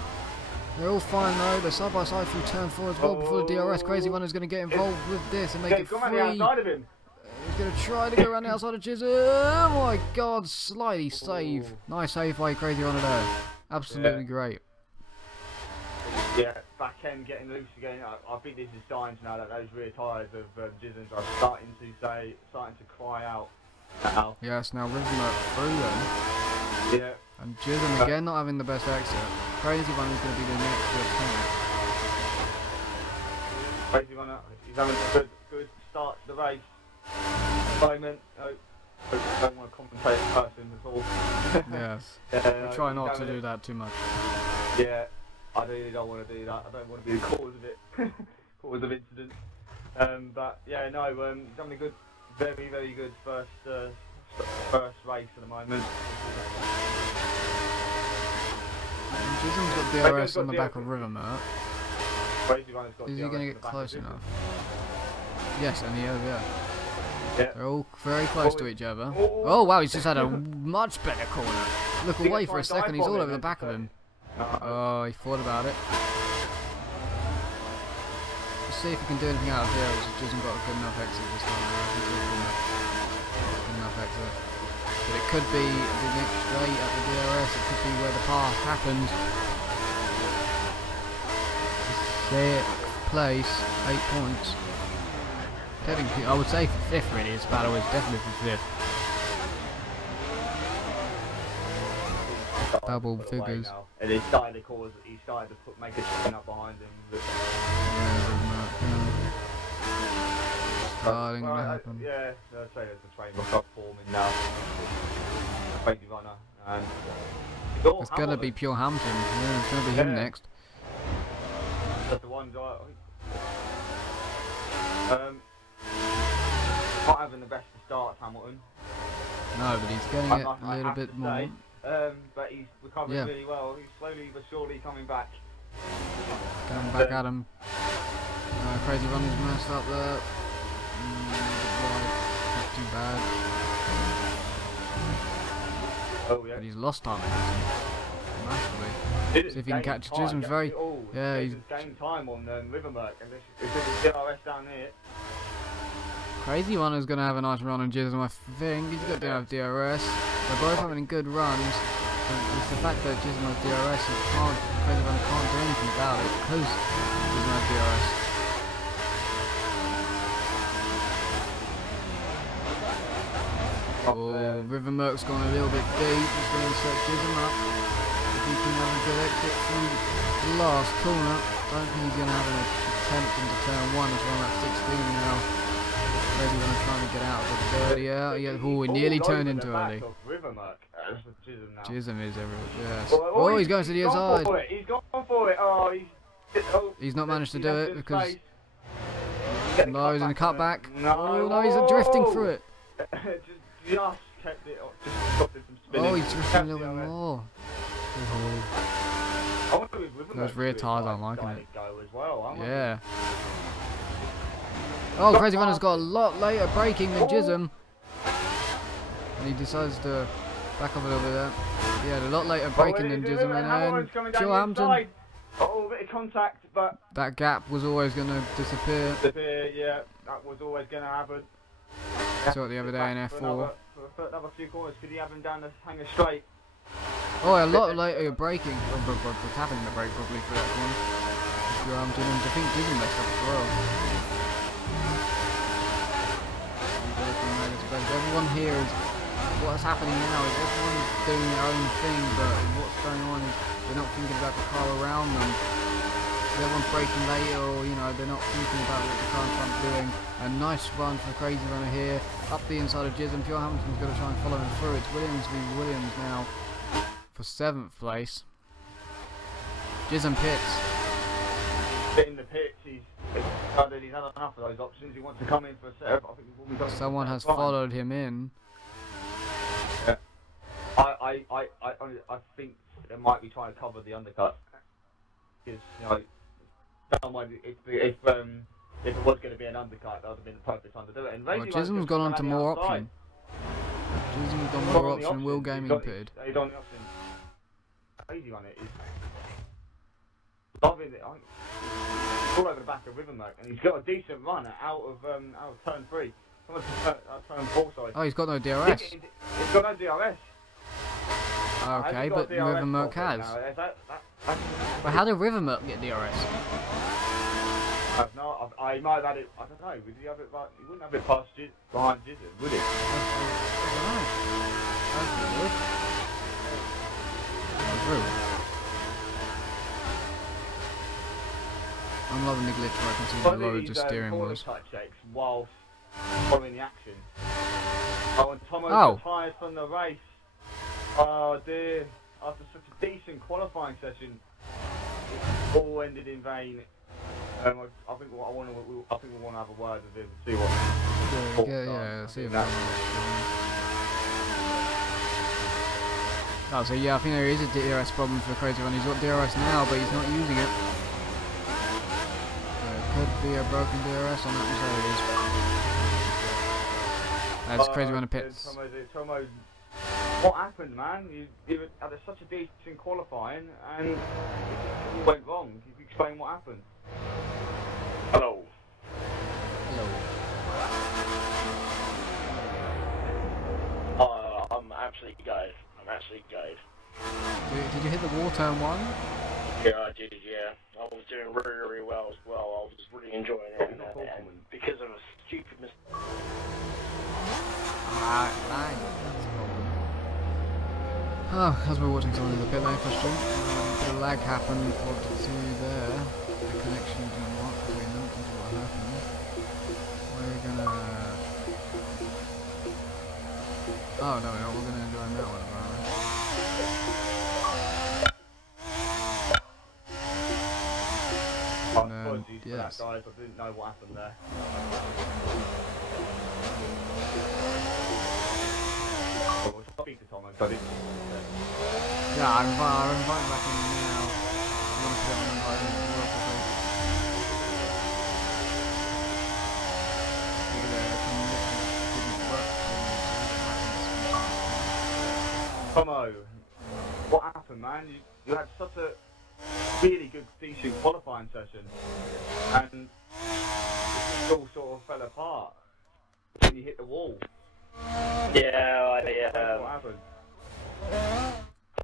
They're all fine though. They're side by side through turn 4 as well before the DRS. Crazy Runner's going to get involved with this and make it 3. Come on the outside of him. He's going to try to go around the outside of Jism. Oh my god, slightly save. Nice save by Crazy Runner there. Absolutely great. Yeah, back end getting loose again. I think this is signs now that those rear tyres of Jism's are starting to cry out now. Yes, now Rivermerk through then. Yeah. And Jism again not having the best exit. Crazy Runner's going to be the next to attack. Crazy Runner, he's having a good start to the race. At the moment, I don't want to compensate the person at all. Yes. I try not to do that too much. Yeah. I really don't want to do that. I don't want to be the cause of it, cause of incident. But yeah, no, he's having a good, very good first race at the moment. And Jism's got DRS on the back of Rivermerk. Is he going to get close enough? Yes, and he is, yeah. They're all very close to each other. Oh wow, he's just had a much better corner. Look away for a second, he's all over the back of him. Oh, he thought about it. Let's see if he can do anything out of here. He hasn't got a good enough exit this time. Good enough exit. But it could be the next straight at the DRS. It could be where the pass happened. 6th place, 8 points. Technically, I would say for 5th really. This battle is definitely for 5th. Double figures. And he started to make a train up behind him. Starting to happen. Yeah, I'd say there's a train up forming now. Crazy Runner. And it's going to be Pure Hampton. Yeah, it's going to be him next. That's the ones not having the best of starts, Hamilton. No, but he's getting it a little bit more. But he's recovering really well. He's slowly but surely coming back. Going back at him. Crazy Runner's messed up there. Not too bad. Oh yeah. But he's lost time. Massively. See if he can catch Jism's very. Yeah, he's gained time on Rivermerk, and this is DRS down here. Crazy Runner's going to have a nice run on Jism, I think. He's got to have DRS. They're both having good runs. It's the fact that Jism has DRS and Crazy Runner can't do anything about it because Jism has DRS. Oh, Rivermerk's gone a little bit deep. He's going to set Jism up. If he can have a good exit from the last corner, I don't think he's going to have an attempt into turn 1 as well at 16 now. Crazy Runner trying to get out of the third, yeah. Oh, he nearly turned into early. Jism is everywhere, yes. Oh, he's going to the other side. He's gone for it. Oh, he's not managed to do it because... No, he's in the cutback. No, no, he's drifting through it. just kept it, just stopped it from spinning. Oh, he's drifting a little bit more. Those rear tyres aren't liking it. Yeah. Oh, Crazy Runner's got a lot later braking than Jism. And he decides to back up a little bit there. He had a lot later braking than Jism, and then Pure Hampton. Oh, a bit of contact, but that gap was always going to disappear. Yeah, that was always going to happen. Saw it the other day in F4. For another few corners, could he have him down the hanger straight? Oh, a lot later braking. Tapping the brake probably for that one. Pure Hampton, and I think Jism messed up as well. Everyone here is what's happening now is everyone's doing their own thing, but what's going on is they're not thinking about the car around them. Everyone's braking later, or they're not thinking about what the car in front's doing. A nice run for Crazy Runner here, up the inside of Jism. Pure Hampton's going to try and follow him through. It's Williams v Williams now for 7th place. Jism pits. in the pits. He's had enough of those options. He wants to come in for a setup. I think we've got Someone has followed him in. Yeah. I think they might be trying to cover the undercut. Because, you know, if it was going to be an undercut, that would have been the perfect time to do it. And Well, Chisholm's gone on to more option. Chisholm's gone more option. Will Gaming pitted. He's on the option. Crazy on it is loving it. All over the back of Rivermark, and he's got a decent run out of turn 3. Turn 4, sorry. Oh, he's got no DRS. He's got no DRS. Okay, but Rivermark has. Well, how did Rivermark get DRS? No, I might have had it. I don't know. Would he have it? He wouldn't have it past behind Jizzard, would he? I'm loving the glitch where I can see the loads of steering wheels. Touch checks whilst following the action. Oh, and Tomo's retired from the race. Oh dear! After such a decent qualifying session, it all ended in vain. I think we want to have a word with him and see what. Yeah, see that. Oh, so yeah, I think there is a DRS problem for Crazy Run. He's got DRS now, but he's not using it. Could be a broken DRS on that Mercedes. That's Crazy Runner pits. Tomo, what happened, man? You had such a decent qualifying and it went wrong. Can you explain what happened? Hello. I'm absolutely gutted. Did you hit the wall turn 1? Yeah, I did, yeah. I was doing really, really well as well. I was just really enjoying it. And because of a stupid mistake. Oh, as we're watching someone in the pit lane for a stream, a bit of lag happened for the two there. The connection didn't work between them. This is what happened. We're gonna... Oh, no, we're gonna join that one, aren't we? Apologies for that, guys. I didn't know what happened there. Speak to Thomas, I didn't. Yeah, I'm inviting back in now. I want to put an invite in as well, Tomo, what happened, man? You had such a really good, decent qualifying session, and it all sort of fell apart when you hit the wall. Yeah, what happened?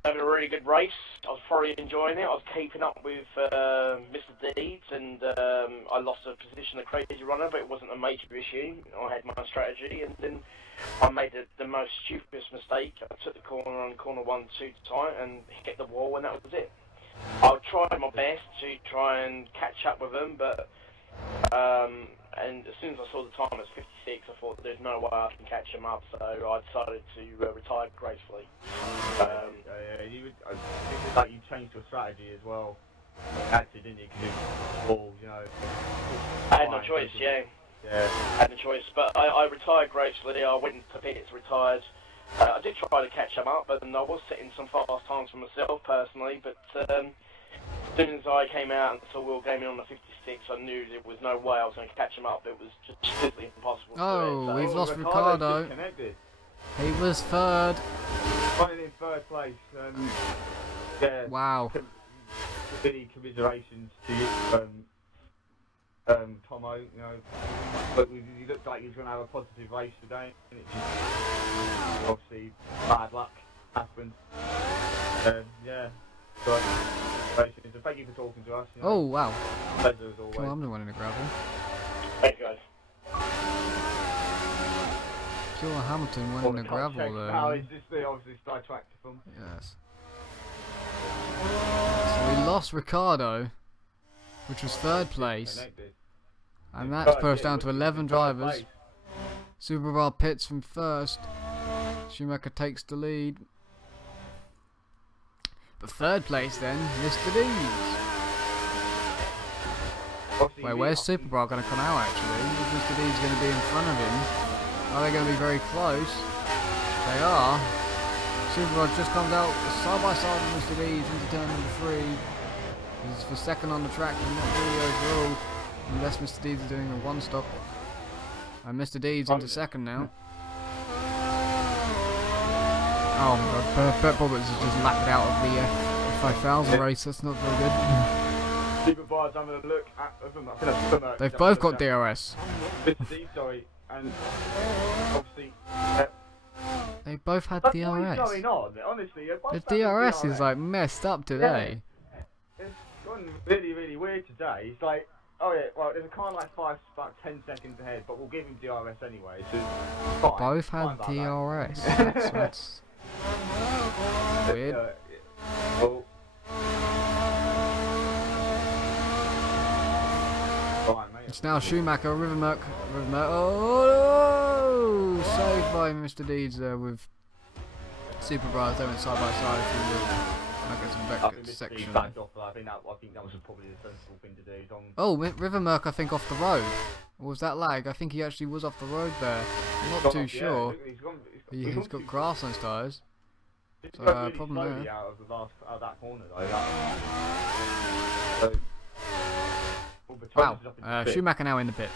Having a really good race. I was thoroughly enjoying it. I was keeping up with Mr. Deeds, and I lost a position at Crazy Runner, but it wasn't a major issue. I had my strategy, and then I made the most stupidest mistake. I took the corner on corner 1 too tight and hit the wall, and that was it. I tried my best to try and catch up with them, but and as soon as I saw the time as 56, I thought there's no way I can catch them up, so I decided to retire gracefully. You changed your strategy as well. Actually, didn't you? Because you know. I had no choice, yeah. I had no choice, but I retired gracefully. I went into pits, retired. I did try to catch them up, but I was setting some fast times for myself personally, but as soon as I came out and saw Will Gaming on the 56, I knew there was no way I was going to catch him up. It was just physically impossible to do it. So we've lost Ricardo. He was third. Running in third place. Yeah. Wow. Many commiserations to you, Tomo. You know, but you looked like you was going to have a positive race today. And it's just, obviously, bad luck happened. Yeah. But so thank you for talking to us. You know. Oh wow. Pleasure as always. Cool, I'm the one in the gravel. Thank you guys. Pure Hamilton went in the gravel there. No, it's just they obviously sidetracked from. Yes. So we lost Ricardo, which was third place. And that's pushed down to 11 drivers. Superbar pits from first. Schumacher takes the lead. But third place then, Mr. Deeds. Obviously, Wait, where's Superbra going to come out actually? Is Mr. D's going to be in front of him? Are they going to be very close? They are. Superbra just comes out side by side with Mr. D's into turn number 3. He's for second on the track, but not really overall. Unless Mr. Deeds is doing a one stop. And Mr. Deeds into second now. Oh, Bet Bobbers has just lapped out of the F5000 race. That's not very good. Superbars having a look at Rivermurk. They've both got DRS. Mr. D, sorry, and obviously. They both had What DRS. is going on? Honestly, The DRS is like messed up today. Yeah. It's gone really, really weird today. It's like, oh yeah, well, there's a car like about 10 seconds ahead, but we'll give him DRS anyway. So it's fine. Both had DRS. That's weird. Oh. Fine, mate. It's now Schumacher, Rivermurk. Oh, saved by Mr. Deeds there with Superbras. They went side by side through the back section. I think that was probably the sensible thing to do. Oh, Rivermurk, I think, off the road. Or was that lag? I think he actually was off the road there. I'm not too sure. He's got grass on his tyres. So, really problem slowly there. out of that corner though. Wow, Schumacher now in the pit.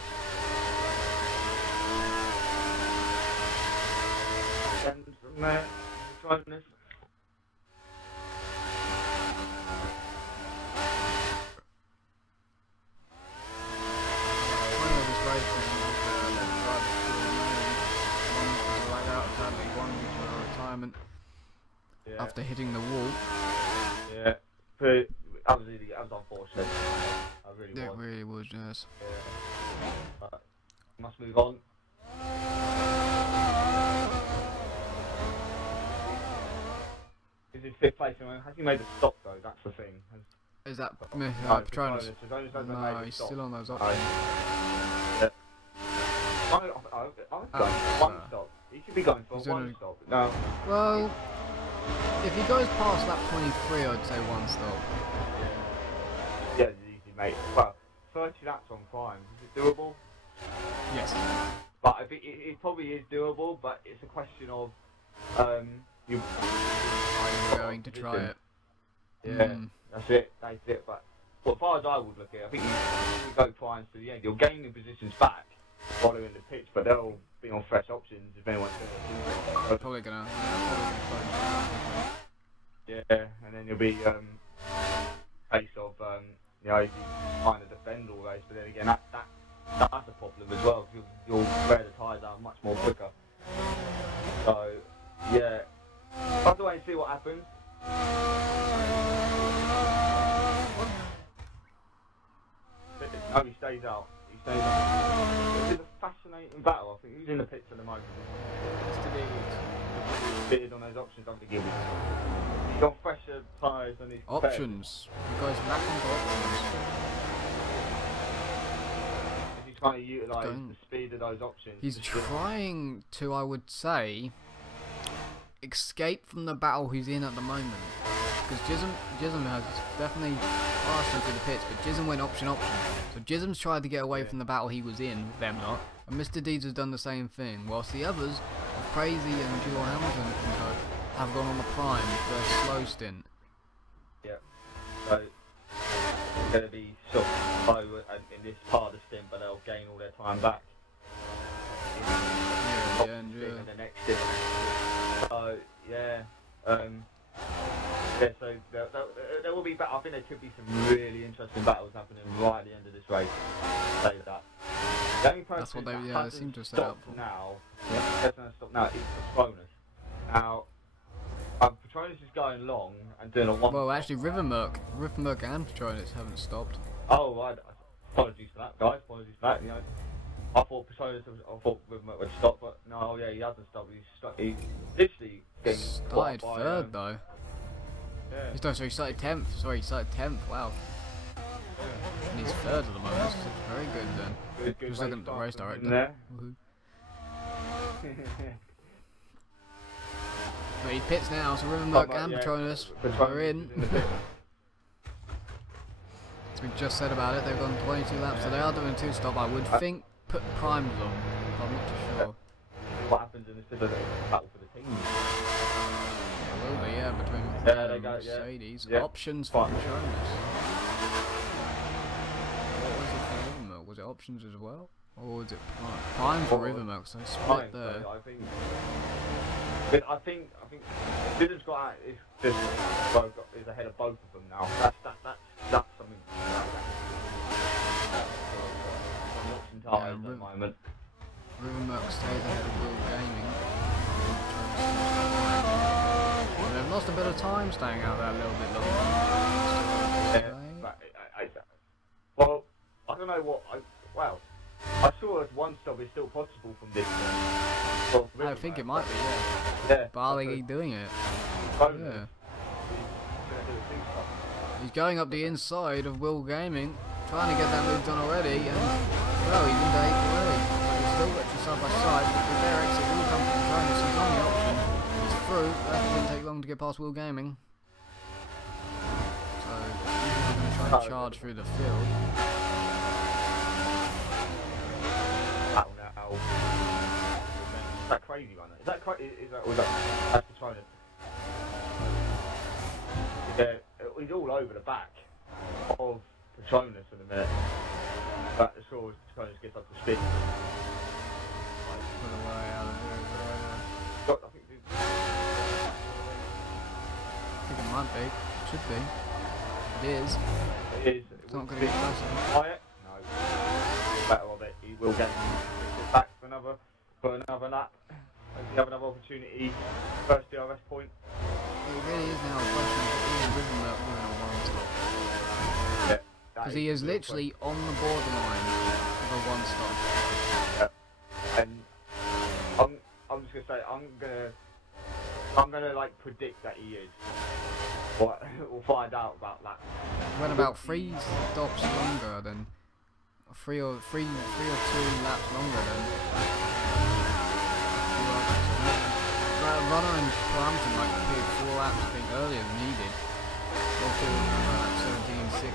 After hitting the wall. Yeah, but that was unfortunate. It really was, yes. Yeah. But must move on. Is his 5th place? Has he made the stop though? That's the thing. Is that Patronus? No, he's still on those options. Yeah. I'm going for one stop. He should be going for one stop. No. Well, if he goes past lap 23, I'd say one stop. Yeah, it's easy, mate. Well, 30 laps on prime. Is it doable? Yes. But I think it probably is doable, but it's a question of you going to try it. Yeah, that's it. But as far as I would look at it, I think you go prime to the end. You're gaining positions back following the pitch, but they'll be on fresh options if anyone's going to. Probably gonna. Yeah, and then you'll be case of you trying to defend all race, but then again that's a problem as well. You'll wear the tyres out much more quicker. So yeah, I'll have to wait and see what happens. No, he stays out. It's a fascinating battle. I think who's in the pits at the moment? Fitted on those options. I think he's got fresher tyres than his options. He goes back onto options. Is he trying to utilise the speed of those options? He's trying to, I would say, escape from the battle he's in at the moment. Because Jism has definitely passed him through the pits, but Jism went option. So Jism's tried to get away from the battle he was in, them not. And Mr. Deeds has done the same thing, whilst the others, Crazy and Jewel Hamilton, have gone on the prime for their slow stint. Yeah. So it's going to be sort of slow in this part of the stint, but they'll gain all their time back. In the next stint. So yeah. Yeah, so there will be. I think there could be some really interesting battles happening right at the end of this race. Say that. The only person that's what they seem to set up for. Now, stop now is Patronus. Now, Patronus is going long and doing a one. Well, actually, Rivermurk and Patronus haven't stopped. Oh, right. Apologies for that, guys. Apologies for that. You know, I thought Rivermurk would stop, but no, yeah, he hasn't stopped. He's literally getting started third though. Yeah. He started 10th. Sorry, he started 10th. Wow. Yeah. And he's third at the moment. That's very good then. Good just looking at the race director. There. But he pits now, so Rivermurk and Patronus are in. as we just said about it, they've gone 22 laps, so they are doing a 2-stop. I would think put primes on, but I'm not too sure. What happens in this is a battle for the teams? It will be, yeah, between They go, Mercedes. Yeah. Options for Jonas. What was it for Rivermilk? Was it options as well? Or was it prime for Rivermilk? So split there. So I think Dylan's got out, is just is ahead of both of them now. That's something. Option tyres at the moment. Rivermilk stays ahead of Will Gaming. They've lost a bit of time staying out there a little bit longer. Well, I don't know what. I saw as one stop is still possible from this one. Well, I think it might be, yeah. Yeah. Barley doing it. Yeah. He's going up the inside of Will Gaming, trying to get that move done already, and well, he's into 8th already. But he's still got you side by side, but with their exit will come from Jonas. He's on the option. He's through. That didn't take long to get past Will Gaming. So he's going to try and charge through the field. Is that crazy runner? Is that crazy? That's Patronus? Yeah, he's all over the back of Patronus in a minute. But as soon as Patronus gets up to speed. Put away out of here. I I think it might be. Should be. It is. It is. It's not going to get closer. Quiet? No. Better of it. He will get back for another lap. Hopefully have another opportunity. First DRS point. It really is now a question of Ian Rivermilk doing a one-stop. Yeah. Because he is literally on the borderline of a one-stop. Yeah. And I'm just gonna say I'm gonna like predict that he is. But we'll find out about that. When about 3 stops longer than 3 or 2 laps longer than runner and Brampton like appeared 4 laps I think earlier than he did. Also lap 17, 16.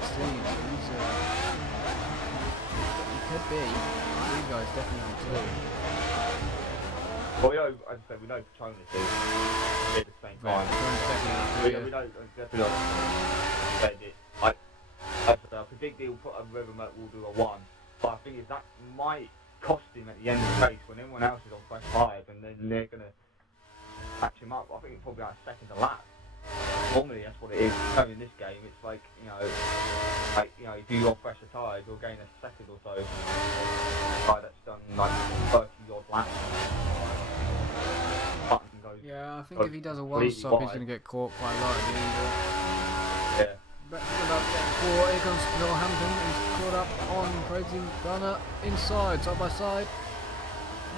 So he could be. These guys definitely on 2. Well, we know, as I said, we know Patronus is at the same time. We know definitely on 2. I predict he'll put a Rivermilk will do a 1. But I think that might cost him at the end of the race when everyone else is on fresh 5 and then they're going to catch him up. I think it's probably like second a lap. Normally that's what it is. In this game, it's like if you got fresher tyres, you'll gain a second or so. A guy that's done like 30 odd laps. Yeah, I think if he does a 1-stop, he's going to get caught quite a lot at the end of it. Yeah. Back to about getting caught. Here comes Northampton. He's caught up on Crazy Runner inside, side by side.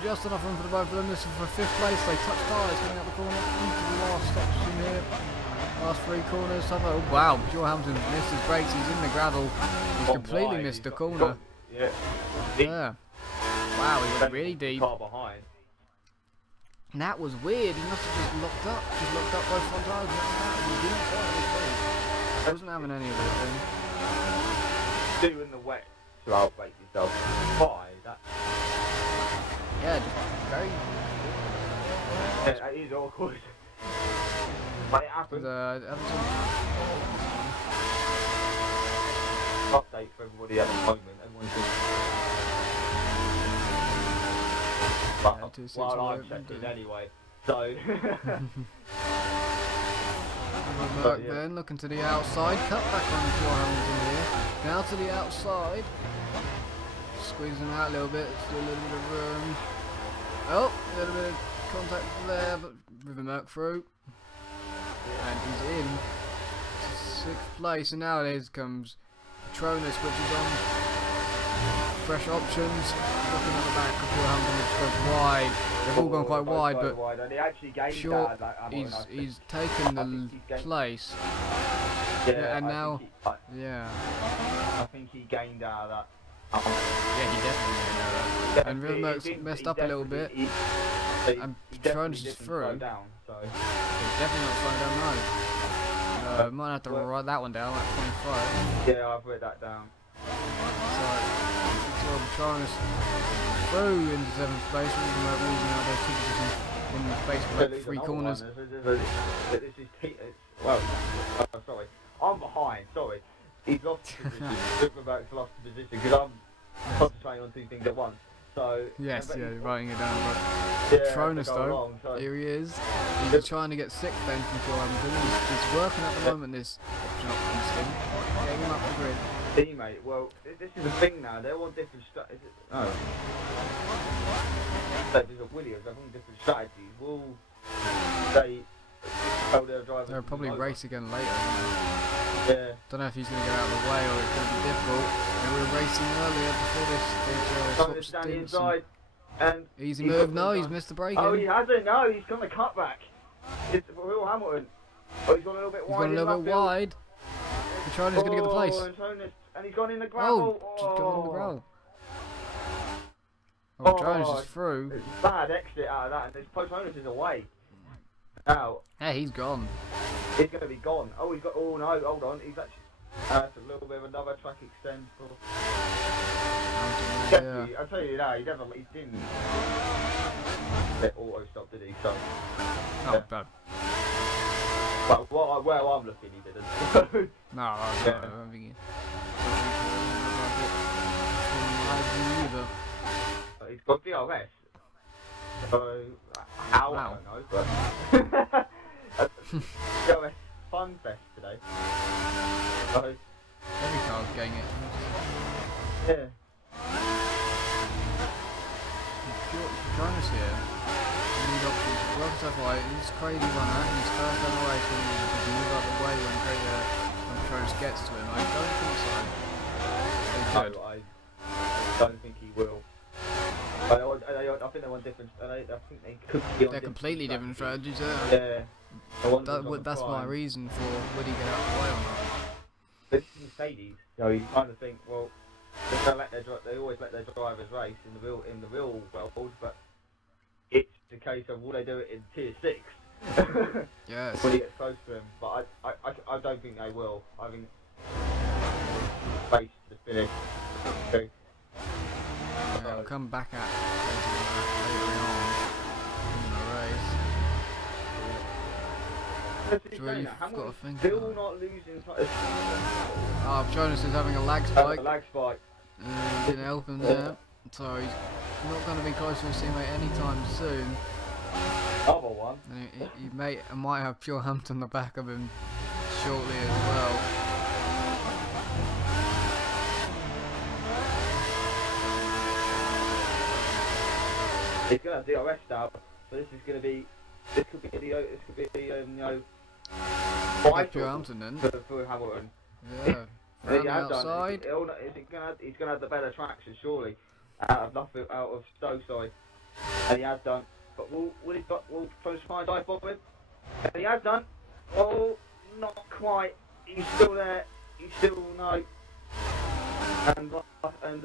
Just enough room for the both of them. This is for 5th place. They touch tyres coming up the corner into the last section here. Last 3 corners. Oh wow, Northampton missed his brakes. He's in the gravel. He's completely missed the corner. Yeah. Wow, he went really deep. Car behind. And that was weird. He must have just locked up. Just locked up both front tyres. He didn't try anything. He wasn't having any of it then. Do in the wet to outbreak yourself. Why? That's... Yeah, just very... Yeah, that is awkward. But it happens. Update for everybody at the moment. Everyone's just... Well, I'm checking anyway. So... Then looking to the outside, cut back on Hamilton here. Now to the outside, squeezing him out a little bit. Still a little bit of room. Oh, a little bit of contact there, but Rivermilk through, and he's in to 6th place. And now there comes Patronus, which is on fresh options. Looking at the back of Hamilton, which goes wide. They've all gone quite wide, but sure, he's taken the place. Yeah, and now, I think he gained out of that. Yeah, he definitely gained out of that. And Rivermilk's messed up a little bit. And Patronus is through. Down, so. He's definitely not slowing down now. Might have to write that one down, like 25. Yeah, I've written that down. So Patronus through into 7th place, losing out those 2 positions in the space for like 3 corners. This is well, sorry, I'm behind. Sorry, he's lost the position. Superback's lost the position because I'm concentrating on 2 things at once. So yes, yeah, writing it down. Right. Yeah, Patronus though, here he is. He's trying to get 6th then from Phil Hamilton. He's working at the moment. This option up from Skin, getting him up the grid. Teammate, well, this is the thing now. They're on different strategies. No. So there's a Williams. They're on different strategies. Will they tell their drivers? They'll probably race again later. Yeah. Don't know if he's going to get out of the way or it's going to be difficult. They were racing earlier before this. Down the inside. And easy move. No, he's missed the braking. Oh, he hasn't. No, he's gone the cutback. It's Will Hamilton. Oh, he's gone a little bit wide. He's gone a little bit wide. Patronus is going to get the place. And he's gone in the gravel. Just gone in the gravel. Oh, Patronus is through. It's a bad exit out of that, and this Patronus is away. Now. Hey, he's gone. He's going to be gone. Oh, he's got. Oh no, hold on. He's actually. That's a little bit of another track extend for. Yeah. I'll tell you that he didn't let auto stop, did he? So. Oh, Yeah. bad. Well, where I'm looking, he didn't. No, I don't think he. He's got DRS. So, how? Wow. I don't know, but. DRS Fun Fest today. So, Every car's getting it. yeah. Patronus here. Lead options. Works that way. He's crazy runner. He's first on the race when he move out the way when Patronus gets to him. I don't think so. No, I don't think he will. I think they're on different. I think they could be on. They're completely different strategies. Yeah. That's my reason for would he get out of the way or not. This is Mercedes. So you kind of think, well, they always let their drivers race in the real world, but it's the case of will they do it in Tier 6? Yes. When he gets close to him, but I don't think they will. I think race to finish. Okay. Yeah, we'll come back at later on in the race. You've got to think. Still not losing. Oh, Patronus is having a lag spike. A lag spike. Didn't help him there. So he's not going to be close to his teammate anytime soon. Other one. And he might have Pure Hampton on the back of him shortly as well. He's going to have DRS now, so this could be Pure Hampton then. For Hamilton. Yeah. Around the outside. He's going to have the better traction, surely, out of Stowside, and he has done. But will Patronus try and dive bomb him? And he has done. Oh, not quite. He's still there. He's still no. And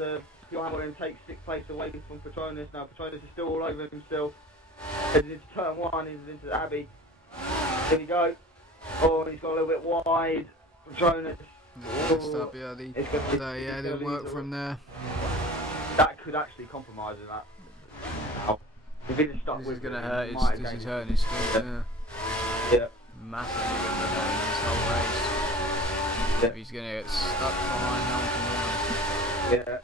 Pure Hamilton takes 6th place away from Patronus. Now Patronus is still all over him still. Heading into turn 1, he's into Abbey. Here we go. Oh, he's got a little bit wide. Patronus. Stop, yeah, it didn't work from there. That could actually compromise him. If he'd stuck This with is going to him, hurt. This is hurting his skin. Yeah. Massively going to hurt him this whole race. Yeah. If he's going to get stuck behind Hamilton now. Yeah.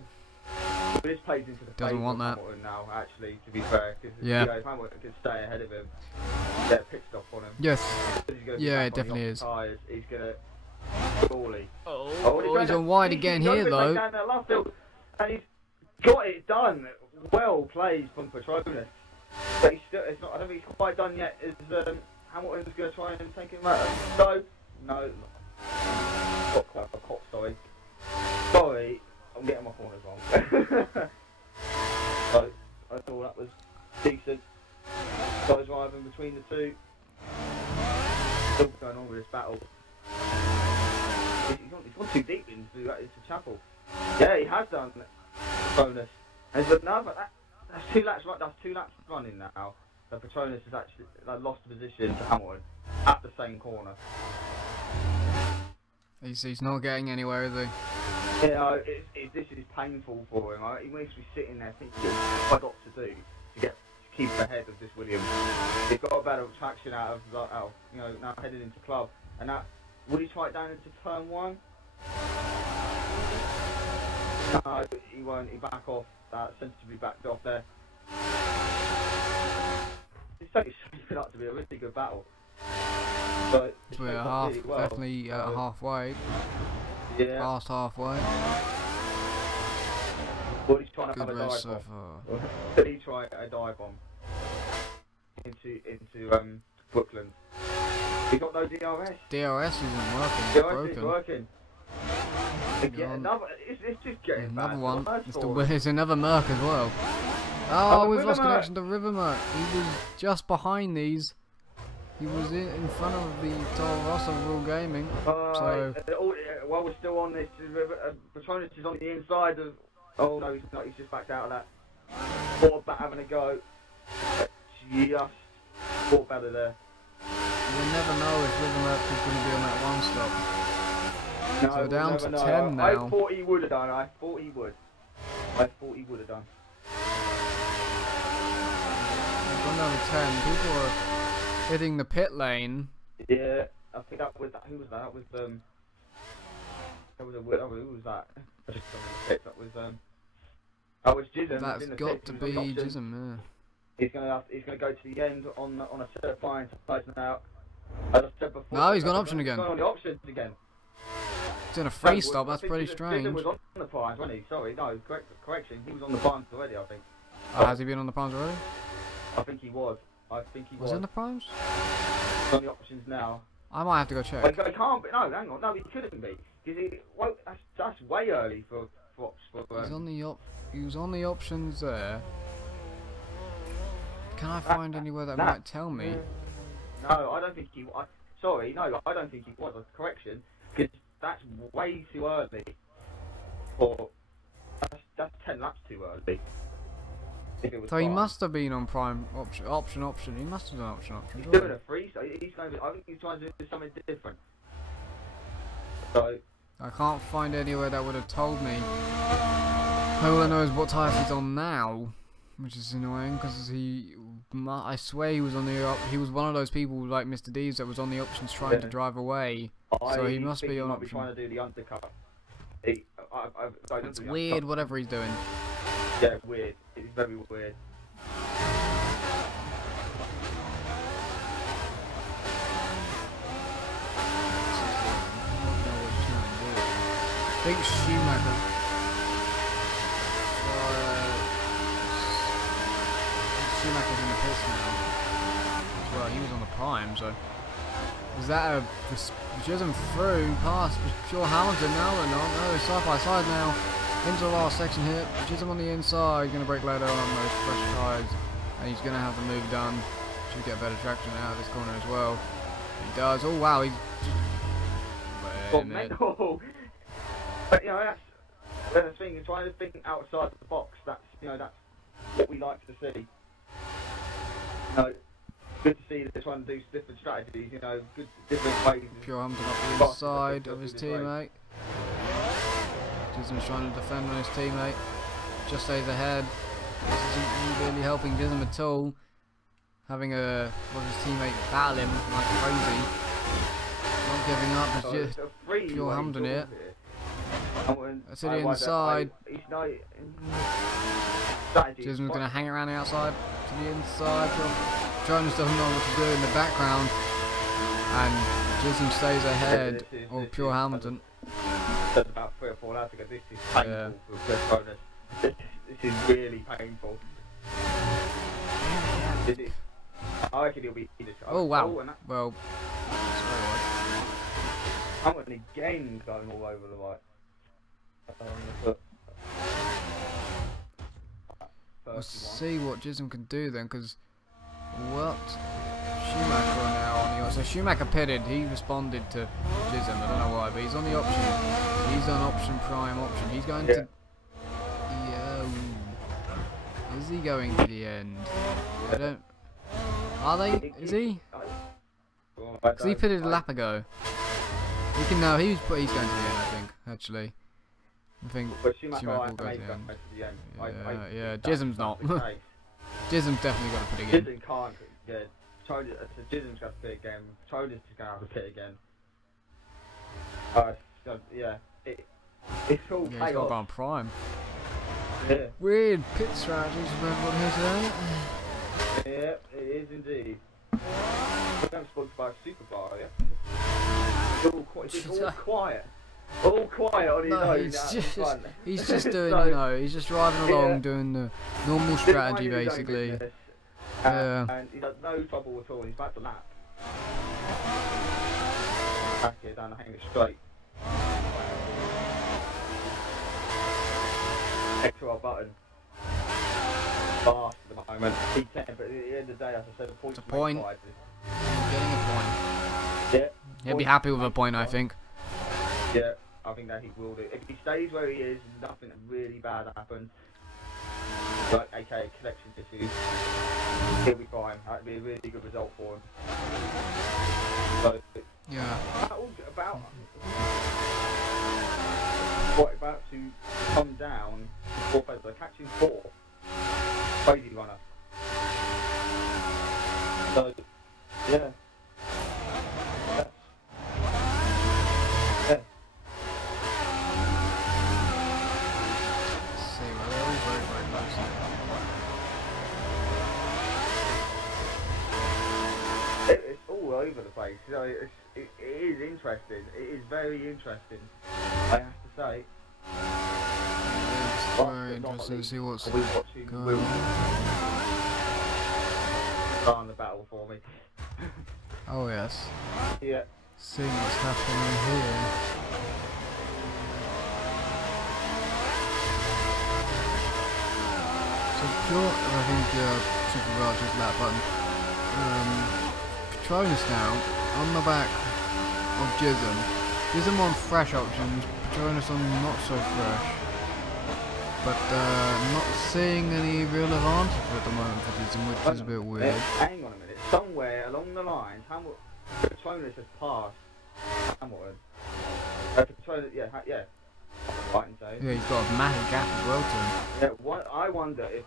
But this plays into the Doesn't want that. Hamilton now, actually, to be fair. Because if Hamilton can stay ahead of him, get a pit stop on him. Yes. Yeah, it definitely is. Tires, he's going to surely. Oh, he's on wide again here, though. And he's got it done. Well played from Patronus. But I don't think he's quite done yet. Hamilton's going to try and take him out. So, no. Got quite a cop, sorry. Sorry, I'm getting my corners wrong. So, I thought that was decent. Guys driving between the two. Still going on with this battle. He's gone too deep into Chapel. Yeah, he has done Patronus. And there's another. That's 2 laps. That's 2 laps running now. So Patronus has actually lost the position to Hamilton at the same corner. He's not getting anywhere, is he? Yeah, this is painful for him. He needs to be sitting there thinking, what I've got to do to keep ahead of this Williams. He's got a better traction out of now heading into club. And that, will he try it down into turn 1? No, he won't. He back off. That sensibly backed off there. It's shaping up to be a really good battle. But we're definitely halfway. Yeah. Past halfway. Well, he's trying to Good have a race dive so bomb. far. Did he try a dive bomb into Brookland? He got no DRS. DRS isn't working. It's DRS broken. is working. It's just getting Another bad. one. It's another Merc as well. Oh, we've lost connection to River Merc. He was just behind these. He was in front of the Toro Rosso Rule Gaming. So while we're still on this, Patronus is on the inside of. Oh no, he's not. He's just backed out of that. Thought about having a go. Just thought better there. You never know if River Merc is going to be on that one stop. No, so down to 10 now. I thought he would have done. I thought he would have done. We've gone down to 10. People are hitting the pit lane. Yeah, I think that was that. Who was that? That was who was that? I just got in the pit. That was Jism. That's got to be Jism. Yeah. He's gonna go to the end on a certifying side now. As I said before. No, he's got an option again. He's on the options again. He's in a free stop. That's pretty strange. Jism was on the primes, wasn't he? Sorry, no, correction. He was on the primes already, I think. Oh, has he been on the primes already? I think he was. Was he in the primes? He's on the options now. I might have to go check. He can't be. No, hang on. No, he couldn't be. Well, that's way early for he was on the options there. Can I find anywhere that might tell me? No, I don't think he. Sorry, no, I don't think he was. Correction, because that's way too early. That's 10 laps too early. So he must have been on prime option. He must have done option. He's doing a free, so he's going to. I think he's trying to do something different. So I can't find anywhere that would have told me. No one knows what tyre he's on now, which is annoying because I swear he was on the. He was one of those people like Mr. Deves that was on the options trying to drive away. So he must be on option. Trying to do the undercut. It's weird, whatever he's doing. Yeah, weird. It's very weird. I think Schumacher's in the pits now. Well, he was on the prime, so is that a Jism through past Pure Hamilton now or not? No, side by side now. Into the last section here. Jism on the inside, going to brake later on those fresh tyres, and he's going to have the move done. Should get better traction out of this corner as well. He does. Oh wow, he's. Mental. But that's the thing. You're trying to think outside the box. That's that's what we like to see. Good to see that they're trying to do different strategies. Good different ways. Pure Hamilton up the inside of his teammate. Jism's trying to defend on his teammate. Just stays ahead. This isn't really helping Jism at all. Having his teammate battle him like crazy. Not giving up. It's just Pure Hamilton here. That's to the inside. Jism's going to hang around the outside to the inside. Jonas doesn't know what to do in the background. And Jism stays ahead of Pure Hamilton. That's about 3 or 4 laps ago. This is painful for Chris Bonus. This is really painful. I reckon he'll be either. Oh wow. Well, I'm again going all over the right. We'll see what Jism can do then, because Schumacher now on the. So Schumacher pitted. He responded to Jism. I don't know why, but he's on the option. He's on option prime option. He's going to. Is he going to the end? I don't. Are they? Is he? Because he pitted a lap ago. He can now. He's going to the end, I think. Actually, I think But Schumacher will go to the end. the end. Yeah, Jism's not. The case. Jism's definitely got to pit again. Jism can't. Yeah, Jism's got to pit again. Troda's just going to have to pit again. Yeah, it's all Yeah, chaos. he's got to go on prime. Yeah. Weird pit strategies for everyone here today. Yeah, it is indeed. I'm sponsored by a super bar, yeah? It's all quiet. All quiet on his own. He's just doing, So, you know, he's just driving along doing the normal strategy basically. And he does no trouble at all. He's back to lap. Back here down the hang straight. XRL button. Fast at the moment. He can, but at the end of the day, as I said, the point's a point. Getting a point. Yeah. He'll be happy with a point, I think. Yeah, I think that he will do. If he stays where he is, nothing really bad happens. Like, aka connection issues. He'll be fine. That'd be a really good result for him. So, yeah. About to come down before they're catching 4. Crazy runner. So, yeah. Yeah. See, we're all very, very close. It's all over the place. You know, it is interesting. It is very interesting. I have to say. It's very interesting to see what's going on the battle for me. Oh yes. Yeah. Seeing what's happening here. So pure, I think Super Rogers that button. Patronus now on the back of Jism. Jism on fresh options, Patronus on not so fresh. But not seeing any real advantage at the moment for Jism, which is a bit weird. Hang on a minute. Somewhere along the lines, Patronus has passed Hamilton. Patronus, yeah. Right, so. Yeah, he's got a massive gap as well to him. Yeah, I wonder if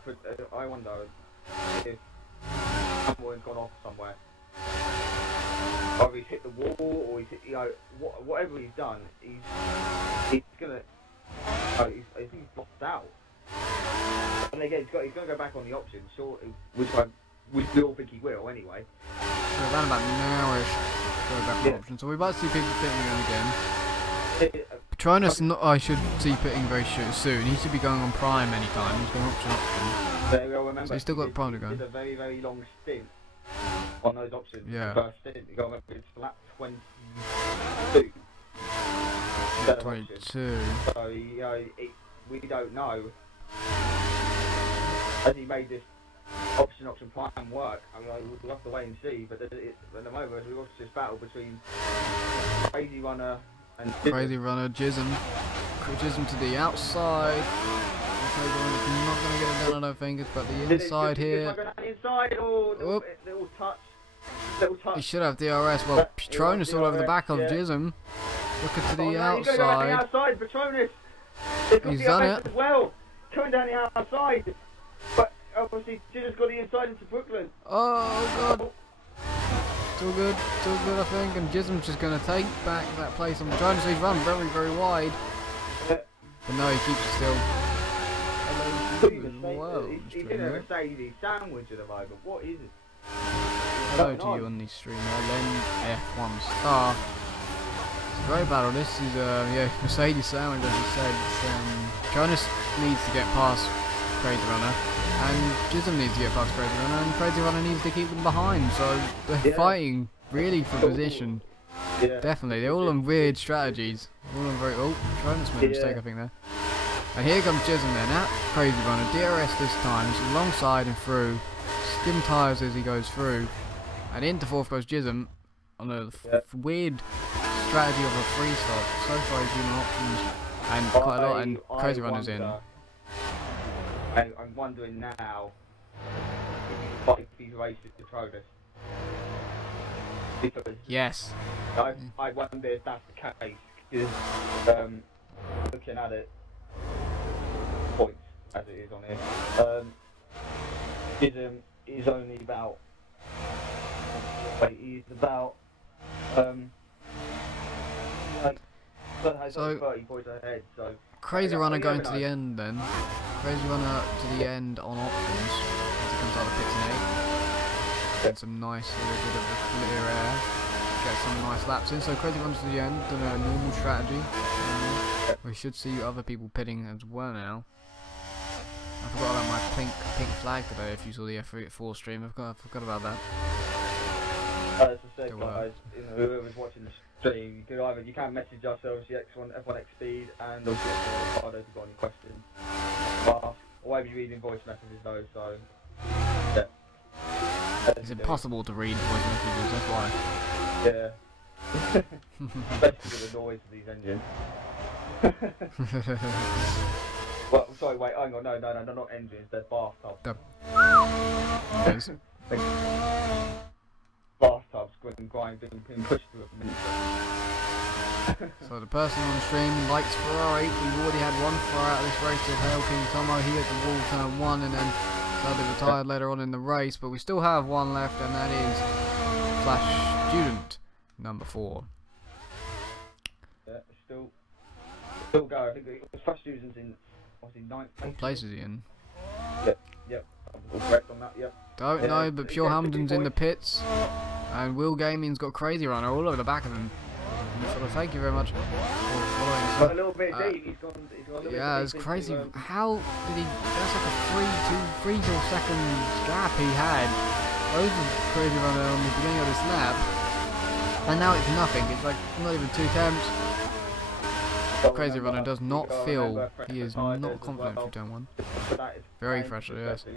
Hamilton's gone off somewhere. Either he's hit the wall or he's hit, whatever he's done, he's gonna. I think he's lost out. And again, he's gonna go back on the option, sure, which we all think he will anyway. So around about now-ish, go back on option. So we're about to see people pitting again. Patronus, I should see pitting very soon. He should be going on prime anytime. He's going option. There we go, remember. So he's still got prime to go. He did a very, very long stint on those options. Yeah. First stint, you got to remember it's lap 22. 22. So, we don't know. Has he made this option prime work? I mean, we'll have to wait and see. But at the moment, we watch this battle between Crazy Runner and Crazy Runner, Jism. Jism to the outside. Crazy Runner's not going to get it done, I don't think. But the inside here. Inside, little touch. He should have DRS. Well, Patronus all over the back of Jism. Looking to the outside. Outside, Patronus. He's done it. As well, coming down the outside. But obviously, Jism's got the inside into Brooklyn. Oh god. Still good, I think. And Jism's just going to take back that place on Patronus. He's run very, very wide. But no, he keeps it still. He's in a Mercedes sandwich at the moment. What is it? Hello to you on the stream. Lens F1 star. It's a great battle. This is Mercedes sandwich, as you said. Patronus needs to get past Crazy Runner, and Jism needs to get past Crazy Runner, and Crazy Runner needs to keep them behind. So they're fighting really for position. Yeah. Definitely, they're all on weird strategies. All on very. Oh, Patronus made a mistake, I think there. And here comes Jism then. At Crazy Runner, DRS this time. It's alongside and through. Skim tyres as he goes through, and into fourth goes Jism on a weird strategy of a free stop. So far he's doing options and quite a lot, and Crazy Runner's in. I'm wondering now if he's racist to Trodas. Because Yes. I wonder if that's the case. Because looking at it, points as it is on here, is only about. Wait, he's about like So 30 points ahead. So Crazy Runner going to the end then. Crazy Runner to the end on options as he comes out of the pits in 8. Get some nice little bit of the clear air. Get some nice laps in. So Crazy Runner to the end, done a normal strategy. We should see other people pitting as well now. I forgot about my pink flag today. If you saw the F4 stream, I forgot about that. As I said, guys, whoever's watching the stream, you can message us, obviously F1X Speed, and also Ricardo if you've got any questions. I'll always be reading voice messages though, so yeah. It's impossible to read voice messages. That's why. Yeah. Especially with the noise of these engines. Well, sorry, wait, hang on, no, they're not engines, they're bathtubs. Yes. Bathtubs being pushed through a minute. So the person on the stream likes Ferrari. We've already had one Ferrari out of this race with Hail King Tomo. He hit the wall turn 1 and then sadly retired later on in the race. But we still have one left, and that is Flash Student number 4. Yeah, still go. I think Flash Student's in obviously 9th. What place is he in? Yep. I'm correct on that. Yep. Don't know, but Pure Hamilton's in the pits, and Will Gaming's got Crazy Runner all over the back of him. So thank you very much for following us. Got a little bit deep. He's gone a little yeah, bit it's deep crazy. into, How did he? That's like a 3 seconds gap he had over Crazy Runner on the beginning of this lap, and now it's nothing. It's like not even 2 attempts. Crazy Runner does not feel he is not confident for turn 1. Very fresh, yes. It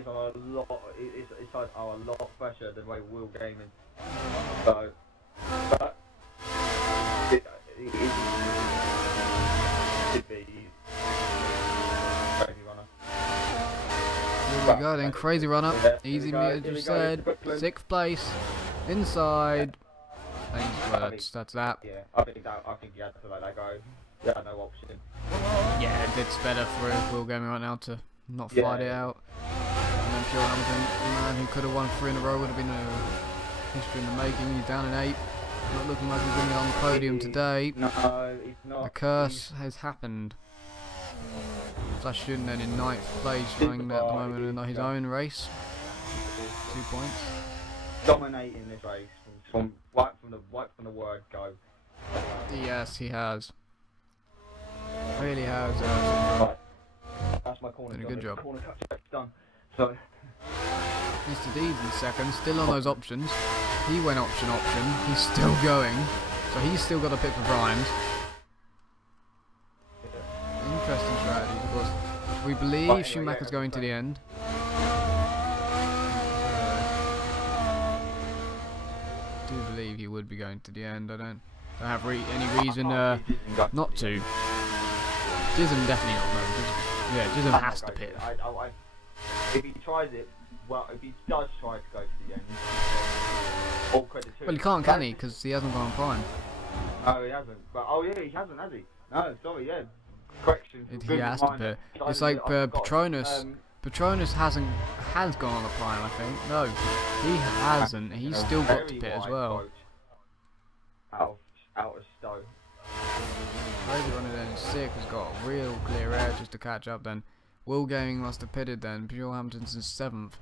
is on a lot. It's on a lot fresher than way Will Gaming. So, but it should be Crazy Runner. Here we go then, Crazy Runner. Easy me as you said. 6th place inside. That's that. Yeah, I think you had to let that go. Yeah, no option. Yeah, it's better for Will Gaming right now to not fight it out. And then Pure Hamilton, the man who could have won 3 in a row, would have been a history in the making. He's down in 8th. Not looking like he's going to be on the podium today. No, he's not. The curse has happened. Flash Student then in 9th place, running at the moment in his own race. 2 points. Dominating this race from the word go. Yes, he has. Really has. That's my corner. Done a good job. Corner cut done. So. Mr. D's in 2nd, still on those options. He went option. He's still going, so he's still got a pit for Grimes. Interesting strategy because we believe Schumacher's going to the end. I do believe he would be going to the end. I don't have any reason not to. Jism definitely not. No. Yeah, Jism has to pit. If he tries it, well, if he does try to go to the end, all credit to him. Well, he can't, can he? Because he hasn't gone on prime. No, he hasn't. But yeah, he hasn't, has he? No, sorry, yeah. Correction. He has to pit. It's like Patronus. Patronus has gone on the prime, I think. No, he hasn't. He's still got to pit as well. Out of stow. Crazy Runner then 6th has got real clear air just to catch up then. Will Gaming must have pitted then. Pure Hamilton's in 7th.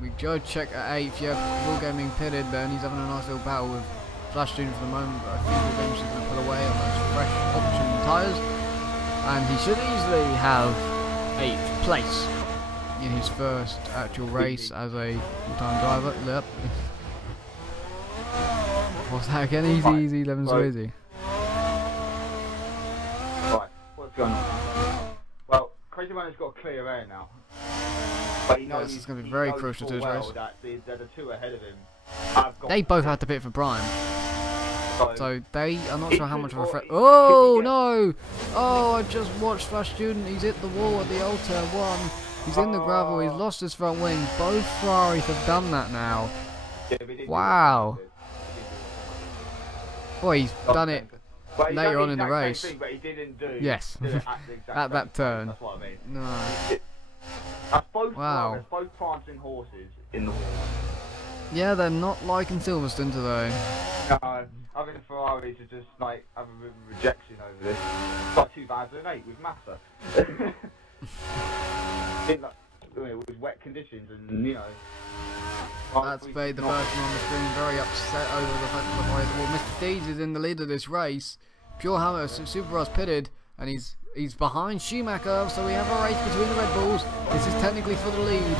We go check at 8th. Yeah, Will Gaming pitted then. He's having a nice little battle with Flash Student for the moment, but I think Will Gaming's going to pull away on those fresh option tyres. And he should easily have 8th place in his first actual race as a full-time driver. Yep. What's that again? Easy, lemon squeezy. Right, what's going on? Well, Crazy Runner's got clear air now. But he knows yes, it's going to be very crucial to his race. That the 2 ahead of him. They both had to pit for prime. So they are not sure how much of a threat. Oh no! Oh, I just watched Flash Student. He's hit the wall at the old turn 1. He's in the gravel. He's lost his front wing. Both Ferraris have done that now. Wow. Well, he's done it Well, he's later done on in the exact same race. thing, but he didn't do Yes. do it at the exact At that same turn. time. That's what I mean. No. That's both Wow. There's both prancing horses in the wall. Yeah, they're not liking Silverstone today. No, I think the Ferraris are just like having a bit of rejection over this. It's like 2008 with Massa. With wet conditions and, you know. That's made the person on the screen very upset over the fact that well, Mr. Deeds is in the lead of this race. Pure Hammer, Superbras pitted, and he's behind Schumacher, so we have a race between the Red Bulls. This is technically for the lead.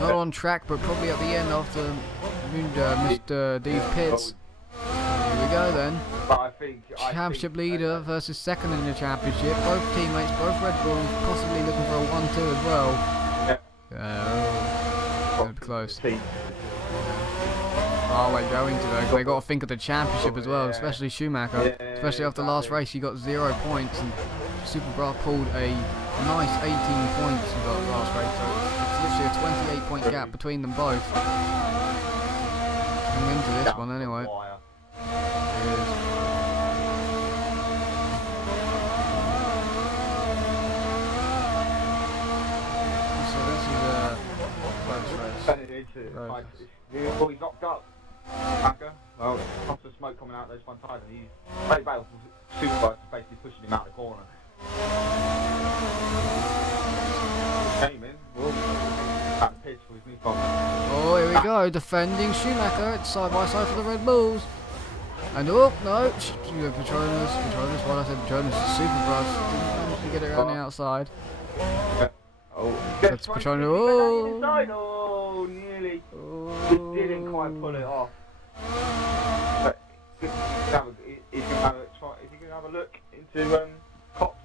Not on track, but probably at the end after Mr. Deeds pits. Here we go then. But I think Championship leader versus second in the championship. Both teammates, both Red Bulls, possibly looking for a 1-2 as well. Gonna be close. Oh, we're going to though. They got to think of the championship as well, especially Schumacher. Especially after last race, he got 0 points, and Superbras pulled a nice 18 points he got last race. So it's literally a 28-point gap between them both. Coming into this one anyway. Well, he's knocked up. Well, lots of smoke coming out those front tires, and he's very bad. Superbras is basically pushing him out of the corner. Came in. That pitch for his new problem. Oh, here we go. Defending Schumacher. It's side by side for the Red Bulls. And oh no, Petronas. Well, I said Petronas is Superbras. Didn't manage to get it around the outside. Oh, that's Petronas. Oh, nearly. Just didn't quite pull it off. But if you can have a look into Cops.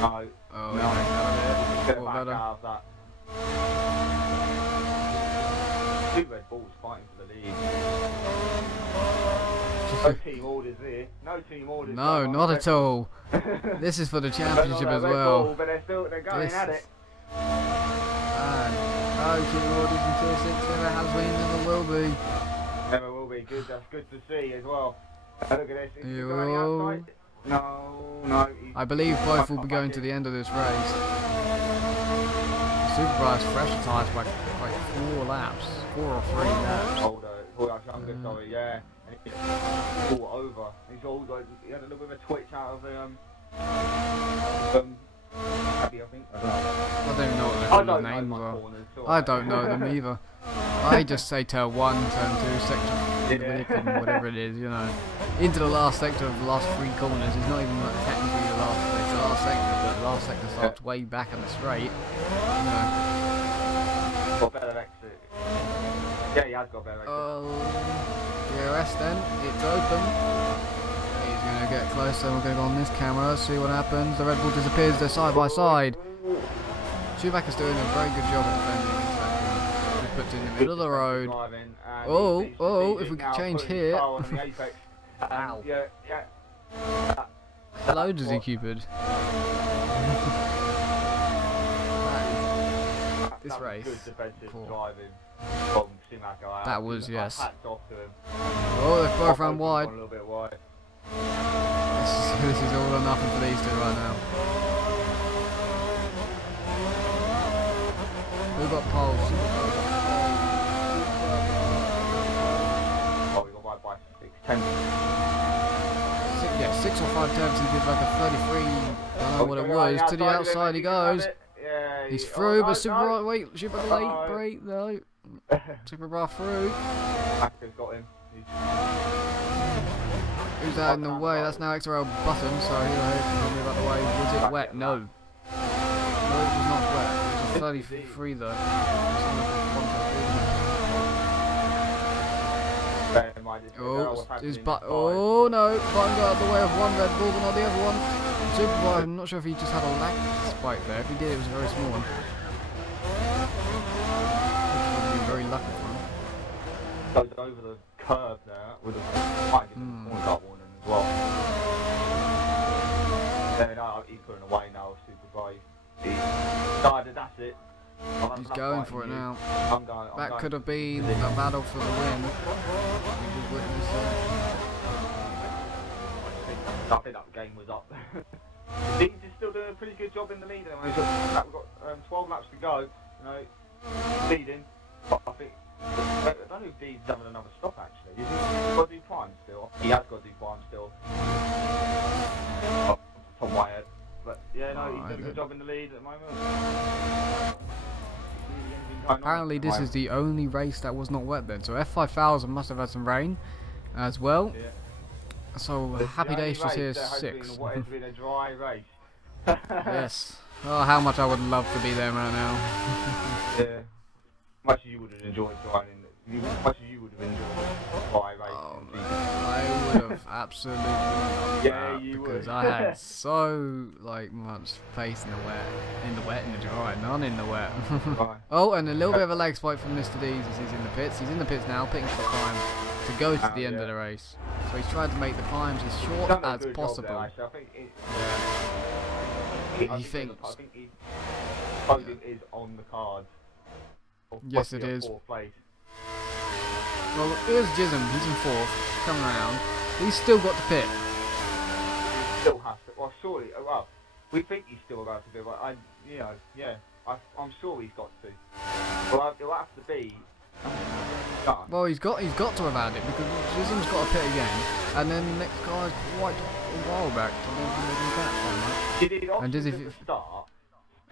No. Oh, no. Yeah. Get back out of that. Two Red Bulls fighting for the lead. No team orders here. No team orders. No, not at all. This is for the championship as well. Bull, but they're going at it. No team orders in Tier 6. Never has been, never will be. Never will be. Good. That's good to see as well. Look at this. Is he going outside? No. I believe both will be going to the end of this race. Superbras fresh tires by like 4 laps. 4 or 3 laps. Hold on, sorry, yeah. And he's all over. He's all got, he had a little bit of a twitch out of the Abby, I think. I don't even know what their names are. I don't know them either. I just say turn 1, turn 2, sector, whatever it is, you know. Into the last sector of the last 3 corners. It's not even like technically the last sector, but the last sector starts way back in the straight. You know. Got better exit. Yeah, he has got better exit. DRS then, it's open. He's going to get closer, we're going to go on this camera, see what happens. The Red Bull disappears, they're side by side. Schumacher's doing a very good job of defending this sector. Just puts it in the middle of the road. Oh, if we could change here. Ow. Yeah. Hello, Dizzy Cupid. This race. Good defensive driving from Schumacher. That was, yes. Hats off to him. Oh, they've both ran wide. A little bit wide. This is all or nothing for these two right now. Who got pole? Oh, we got wide by 6 tenths. 6 or 5 tenths. He did like a 33. I don't know what it was. To the outside he goes. Yeah, he's through, but Superbras, wait, Superbras late break, no. Superbras through. Macca's got him. Who's that in the way? That's now XRL button, so he'll tell me about the way. Was it wet? No. No, it was not wet. It was a 33 though. Oh no, Button got out of the way of one Red Bull, but not the other one. Superbras, I'm not sure if he just had a lag spike there. If he did, it was a very small one. Would be very lucky for him. Goes over the curve there with a might get the warning as well. He's putting away now, Superbras. He decided that's it. He's going for it now. I'm going. that could have been a battle for the win. We did witness it. I think that game was up. Deeds is still doing a pretty good job in the lead. We've got 12 laps to go. You know, leading. But I think I don't know if Deeds is having another stop actually. Is he got to do prime still? He has got to do prime still. Off the top of my head. But yeah, no, he's doing a good job in the lead at the moment. Apparently this is the only race that was not wet then. So F5000 must have had some rain as well. Yeah. So happy days to hear 6. What has been a dry race. Yes. Oh, how much I would love to be there right now. Yeah. Much as you would have enjoyed driving. Much as you would have enjoyed dry race. Oh, I would have absolutely loved that because I had so much space in the dry, none in the wet. Right. Oh, and a little bit of a leg spike from Mr. D's as he's in the pits. He's in the pits now, pitting for the climb to go to the end of the race. So he's tried to make the climbs as short as possible. There, I think He thinks. I think his podium is on the cards. Yes, it is. Place. Well, here's Jism. He's in 4th, coming around. He's still got to pit. He still has to. Well, surely. Well, we think he's still about to do. But I'm sure he's got to. Well, it'll have to be. Well, he's got to have had it because Jism's got to pit again, and then the next guy's quite a while back. He did options at the start,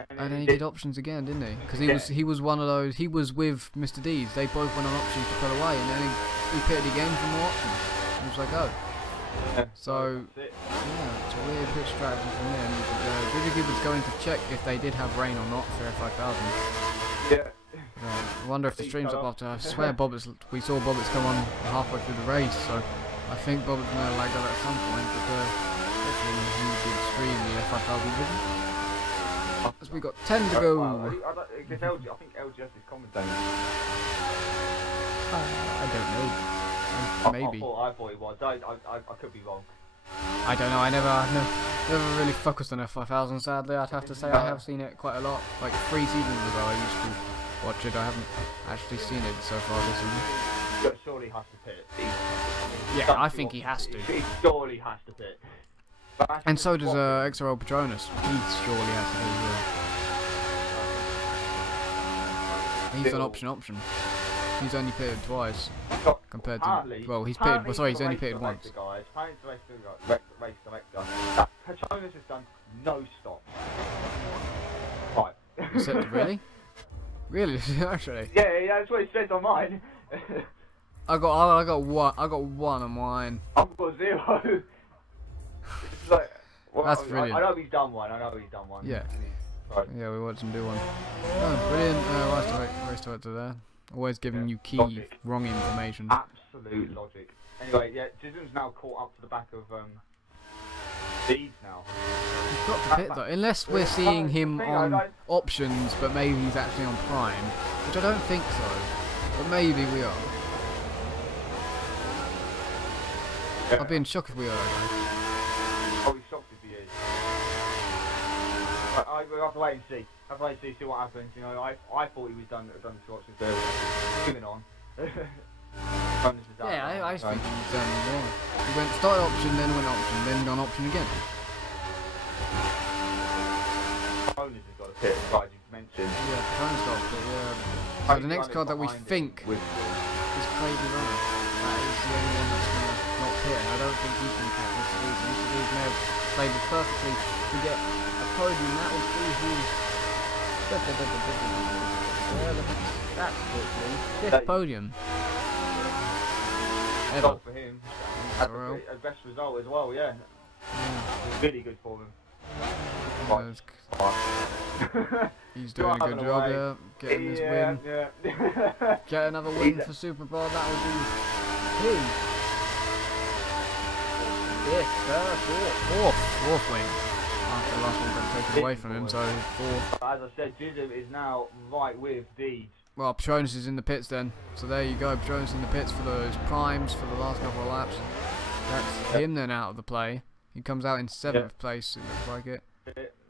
and then he did options again, didn't he? Because he was one of those. He was with Mr. D's. They both went on options to pull away, and then he pitted again for more options. It was like, oh. Yeah, so yeah, it's a weird pit strategy from them. Diddy was going to check if they did have rain or not for F5000. Yeah. I wonder if the stream's up after. I swear we saw Bobbits come on halfway through the race, so I think Bobbits may have lagged out at some point, but hopefully he did stream the F5000 vision. As we got 10 to go. I think LGS is commentating. I don't know. Maybe. I thought it was. I could be wrong. I don't know. I never really focused on F5000. Sadly, I'd have to say I have seen it quite a lot. Like 3 seasons ago, I used to watch it. I haven't actually seen it so far this season. But surely has to pit. Yeah, I think he has to. He surely has to pit. And so does XRL Patronus. He surely has to pit as well. He's on option. He's only pitted twice compared to. Well, he's pitted. Sorry, he's only pitted once. Race director. Patronus has done no stops. Right. Really? Really? Actually? Yeah, that's what it says on mine. I got one on mine. I've got 0. It's like, well, that's brilliant. I know he's done one. Yeah. Right. Yeah, we watched him do one. Oh, brilliant. Race director there. Always giving you key wrong information. Absolute logic. Anyway, yeah, Jism's now caught up to the back of Deeds now. He's got to pit though, unless we're seeing him on options, but maybe he's actually on prime, which I don't think so. But maybe we are. Yeah. I'd be in shock if we are. I'll be shocked if he is. We'll have to wait and see. See what happens. You know, I thought he was done the options there. Moving on. Yeah, I think he's done more. He went start option, then went option, then gone option again. Patronus has got a pit, as you mentioned. Yeah, Patronus got a pit, yeah. So the next card that we think is Crazy Runner. That is the only one that's going to not pit, and I don't think he can catch Mr. D's. Mr. D's may have played this perfectly to get a podium. That would be his... That's quickly. 5th podium. Ever. For him. A best result as well, yeah. Really good for him. He's doing a good job there, getting his win. Yeah. Get another win for Super Bowl, that would be his. Fourth win. After the last one got taken away from him, so 4th. As I said, Jism is now right with Deeds. Well, Patronus is in the pits then, so there you go. Patronus in the pits for those primes for the last couple of laps. That's him then out of the play. He comes out in 7th place, it looks like it.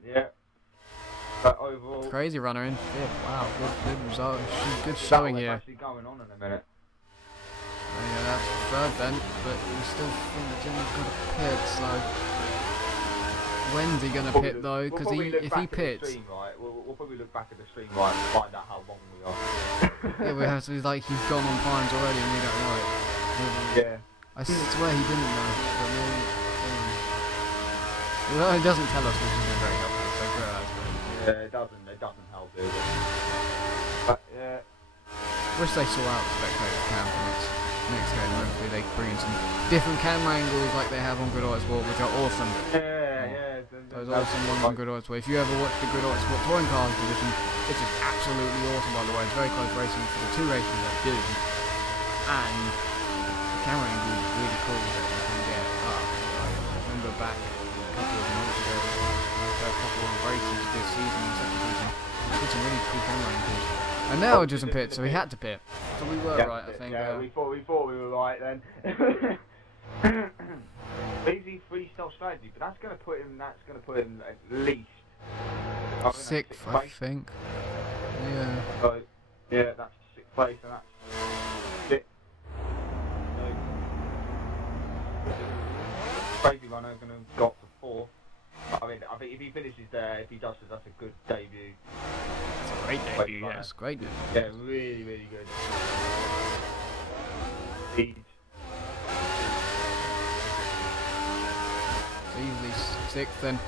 Yeah. But overall, Crazy Runner in 5th. Wow, good result. Good showing here. actually going on in a minute. Oh, yeah, that's 3rd then, but we still think that Jimmy's got to pit, so when's he going to pit though? Because if he pits, stream, right, we'll probably look back at the stream, right, and find out how wrong we are. yeah, we have to like he's gone on times already and we don't know it. Yeah. I swear he didn't know, but maybe. Well, it doesn't tell us, which isn't very helpful. So yeah, it doesn't help, does it? But yeah. Wish they saw out the spectator cam for next game. Hopefully they bring in some different camera angles like they have on Grid Autosport, which are awesome. Yeah. Those awesome ones on Grid Autosport. If you ever watch the Grid Autosport touring car competition, it's just absolutely awesome. By the way, it's very close racing for the 2 races they do, and the camera angle is really cool that you can get up. I remember back a couple of months ago, a couple of races this season, second season, did some really cool camera angles. And now just in pit, so he had to pit. So we were right, I think. Yeah, we thought we were right then. Easy freestyle strategy, but that's gonna put him at least 6th, I think. Yeah. So yeah, that's 6th place, and that's it. Crazy Runner gonna got for 4th. I think if he finishes there, if he does it, that's a good debut. It's a great debut, yeah. It's great debut. Yeah, really good. He's easily 6th then.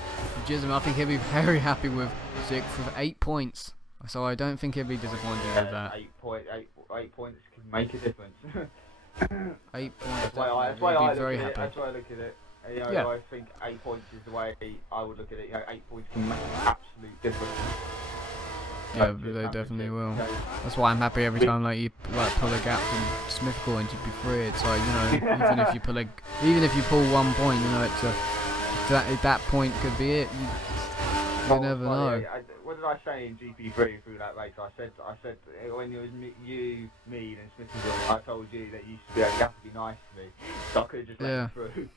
Jism, I think he'll be very happy with 6th with 8 points. So I don't think he'll be disappointed with that. 8 points can make a difference. 8 points. That's why I look at it. You know, yeah. I think 8 points is the way I would look at it. You know, 8 points can make an absolute difference. Yeah, they definitely will. That's why I'm happy every time like you pull a gap from Smithcore into P3. It's like, you know, even if you pull 1 point, you know, it's that point could be it. You never know. What did I say in GP3 through that race? I said when it was you, me, and Smithcore, I told you that you should have to be nice to me, so I could have just let him through.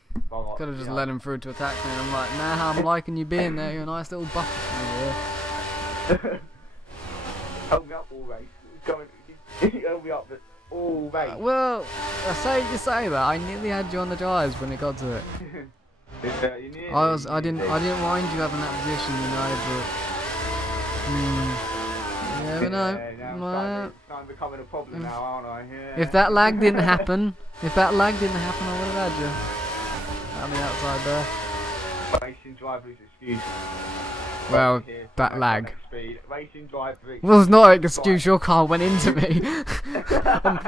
Could have just let him through to attack me. And I'm like, nah, I'm liking you being there. You're a nice little buffer for me. Hold me up all race. Hold me up all race. Well, you say that. I nearly had you on the drives when it got to it. I didn't mind you having that position, you know, but you never know. It's starting becoming a problem now, aren't I? Yeah. If that lag didn't happen, I would have had you. On the outside there. Racing driver's excuse. Well, that lag. Racing driver. Well, it's not an excuse. Your car went into me.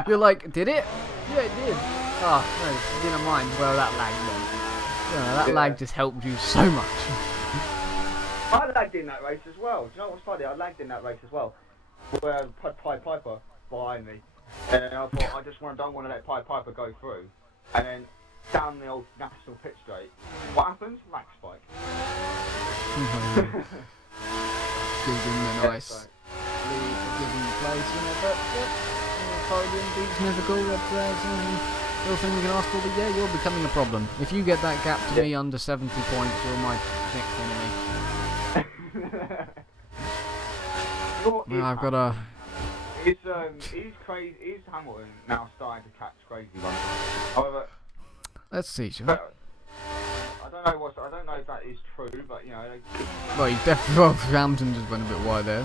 You're like, did it? Yeah, it did. Oh no, I didn't mind. Well, that lag then. That lag just helped you so much. I lagged in that race as well. Do you know what's funny? I lagged in that race as well. Where Pied Piper behind me, and I thought don't want to let Pied Piper go through, and then down the old national pit straight. What happens? Lag spike. Gives him the nice lead, gives him the place, you know, but podium beats mythical. That's little thing you can ask for, but yeah, you're becoming a problem. If you get that gap to me under 70 points, you're my next enemy. Now I've got a. Is crazy? Is Hamilton now starting to catch crazy runs? However, let's see, shall we? I don't know if that is true, but you know. Well, he definitely. Hamilton just went a bit wide there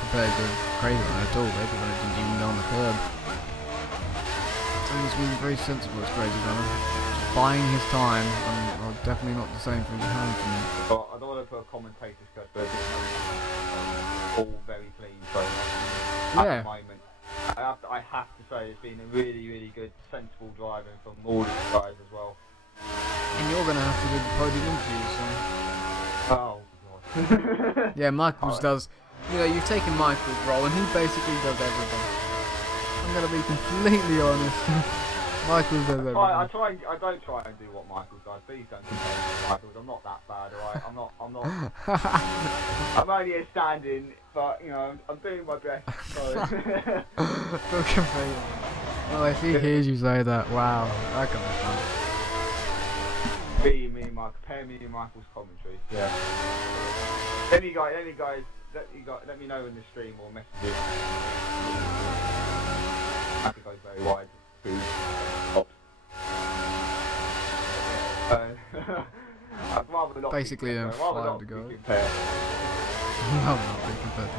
compared to Crazy Run at all. Crazy Run didn't even go on the curb. So he's been very sensible as Crazy Runner. Just buying his time, and definitely not the same for Hamilton. But I don't want to put a commentator's cut, but it's all very clean. So at the moment, I have to say it's been a really good, sensible driving from all these guys as well. And you're gonna have to do the podium interviews. So. Oh God. Yeah, Michaels does. You know, you've taken Michael's role, and he basically does everything. I'm gonna be completely honest. Michael does everything. I don't try and do what Michael does. Please don't compare me to Michael. I'm not that bad, alright? I'm not. I'm only a stand-in, but you know, I'm doing my best. So. Don't compare you. Oh, if he hears you say that, wow, that could be fun. compare me and Michael's commentary. Yeah. Any guys, let me know in the stream or messages. I think goes very wide. I'd rather not. Basically, then 5 to go. No, not be compared to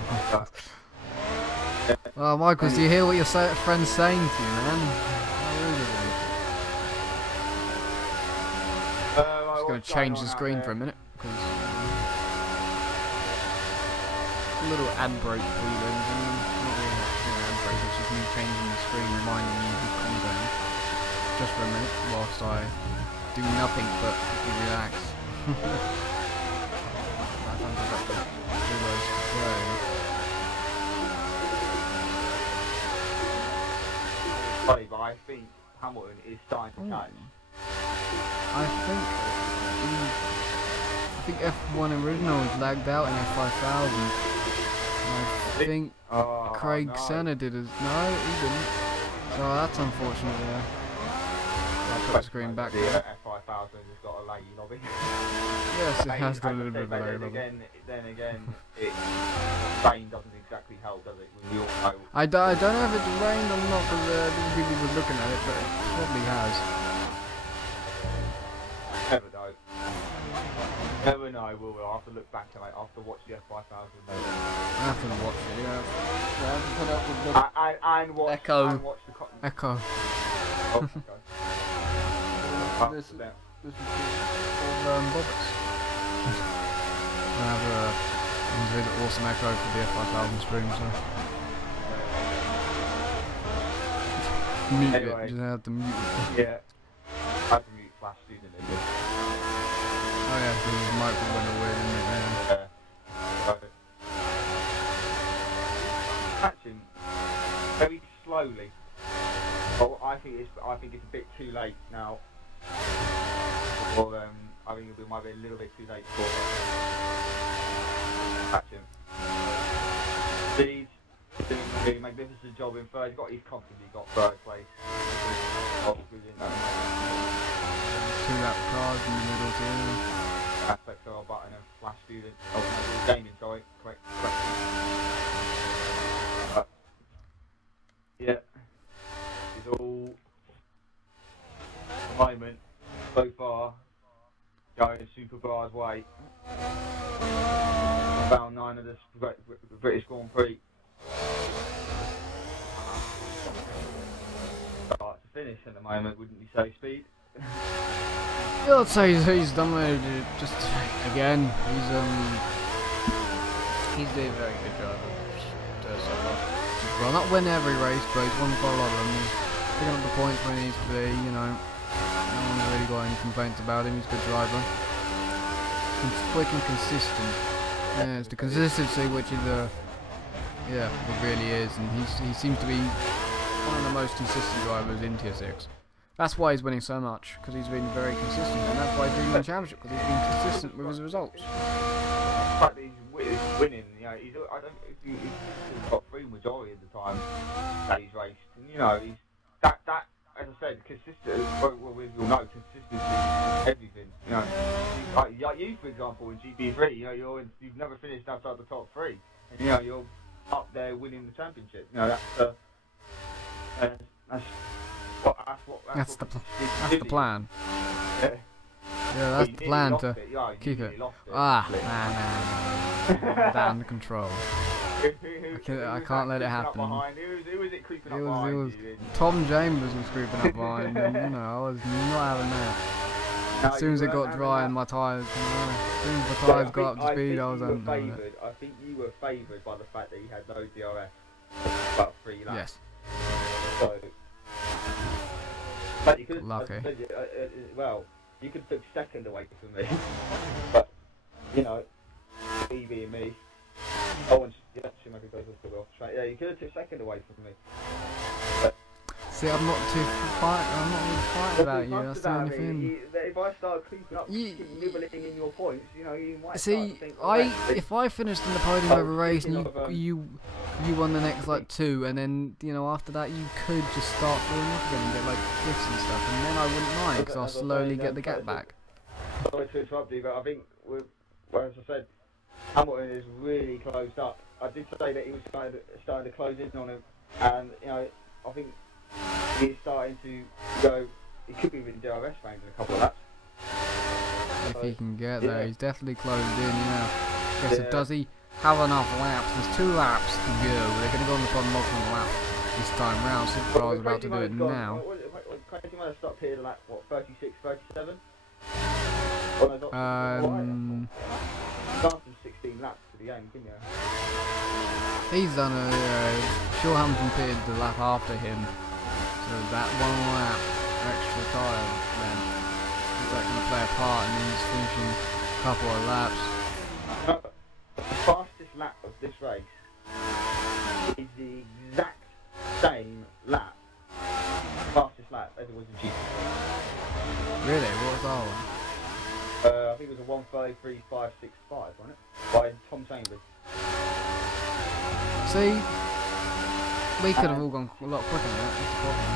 well, Michael, do you hear what your friend's saying to you, man? I'm just going to change the screen for a minute, because a little ad break for you, ladies and gentlemen. Not really an ad break, it's just me changing the screen, reminding you who's content, just for a minute, whilst I do nothing but relax. Funny, but I think Hamilton is starting to catch. I think F1 original was lagged out in F5000. I think Craig Senna did as no, he didn't. So that's unfortunate. Yeah. I'll put the screen back. The F5000 has got a laggy lobby. Yes, it has got a little bit of a laggy lobby. Then again, rain doesn't exactly help, does it? We all know. I don't know if it's rained or not, because people were looking at it, but it probably has. Never know. Never know, will we? I'll have to look back and I'll have to watch the F5000 later. I have to watch it, yeah. I have to put up with the and watch, Echo. And watch the Echo. Oh, okay. This is all Bobbits. I have a really awesome Echo for the F5000 stream, so. Mute anyway, it, just have to mute it. Yeah. I have to mute Flash Student again. Oh yeah, because the mic went away, didn't it? Yeah. Catching very slowly. Well, I think it's a bit too late now. Or I think it might be a little bit too late for catching. Steve's doing a really magnificent job in third. He's got his comfortably got third place. Oh, brilliant. 2 lap cars in the middle too. Aspect of our button and Flash Student. Oh, no, gaming, sorry. Correct. Yeah. It's all at the moment so far going Super Bar's way. Round 9 of this British Grand Prix. Start to finish at the moment, wouldn't you say, Speed? Yeah, I'd say he's done it. Just again, he's doing a very good job so far. Well, not win every race, but he's won quite a lot of them. He's picking up the points where he needs to be. You know, no one's really got any complaints about him. He's a good driver. He's quick and consistent. Yeah, it's the consistency which is yeah, it really is, and he seems to be one of the most consistent drivers in Tier 6. That's why he's winning so much, because he's been very consistent, and that's why he's winning the championship, because he's been consistent with his results. The fact that he's winning, you know, he's top 3 majority of the time that he's raced, and you know, he's that as I said, consistent. Well, you'll know consistency is everything. You know, like you, for example, in GP3, you know, you've never finished outside the top 3, and you know, you're up there winning the championship. You know, that's the plan. Yeah. Yeah, that's the plan to keep it. Nah. Down control. I can't let it happen. Who was it creeping up behind? It was Tom Chambers was creeping up behind him. You know, I was not having that. As soon as it got dry and my tyres, as soon as my tyres got up to speed, I was having it. I think you were favoured by the fact that he had no DRS about 3 laps. Yes. So, but you could lucky. Well, you could took second away from me, but you know, me being me. Oh, and Schumacher goes off the off track. Yeah, you could have took second away from me. But see, I'm not really fighting about you. That's the only thing. If I start creeping up, nibbling in your points, you know, you might. See, if I finished in the podium of a race and you won the next like 2, and then you know after that you could just start falling off again and get like 5th and stuff, and then I wouldn't mind because I'll slowly get the gap back. Sorry to interrupt you, but I think, well, as I said, Hamilton is really closed up. I did say that he was starting to close in on him, and you know, I think he's starting to go. He could be within DRS range in a couple of laps. If he can get there, yeah. he's definitely closed in. Yeah. Yes, Yeah. does he have enough laps? There's 2 laps to go. They're going to go on the penultimate lap this time round. Supercar is about to do it now. Crazy Man stopped here like what, 36, 37? After 16 laps to the end, couldn't you? He's done a sure Hamilton pitted the lap after him, so that 1 lap extra tyre then is that going to play a part, and he's finishing a couple of laps. The fastest lap of this race is the exact same lap, fastest lap as it was in GP. Really? What was that one? I think it was a 1:33.565, wasn't it? By Tom Chambers. See, we could have all gone a lot quicker than that. That's the problem.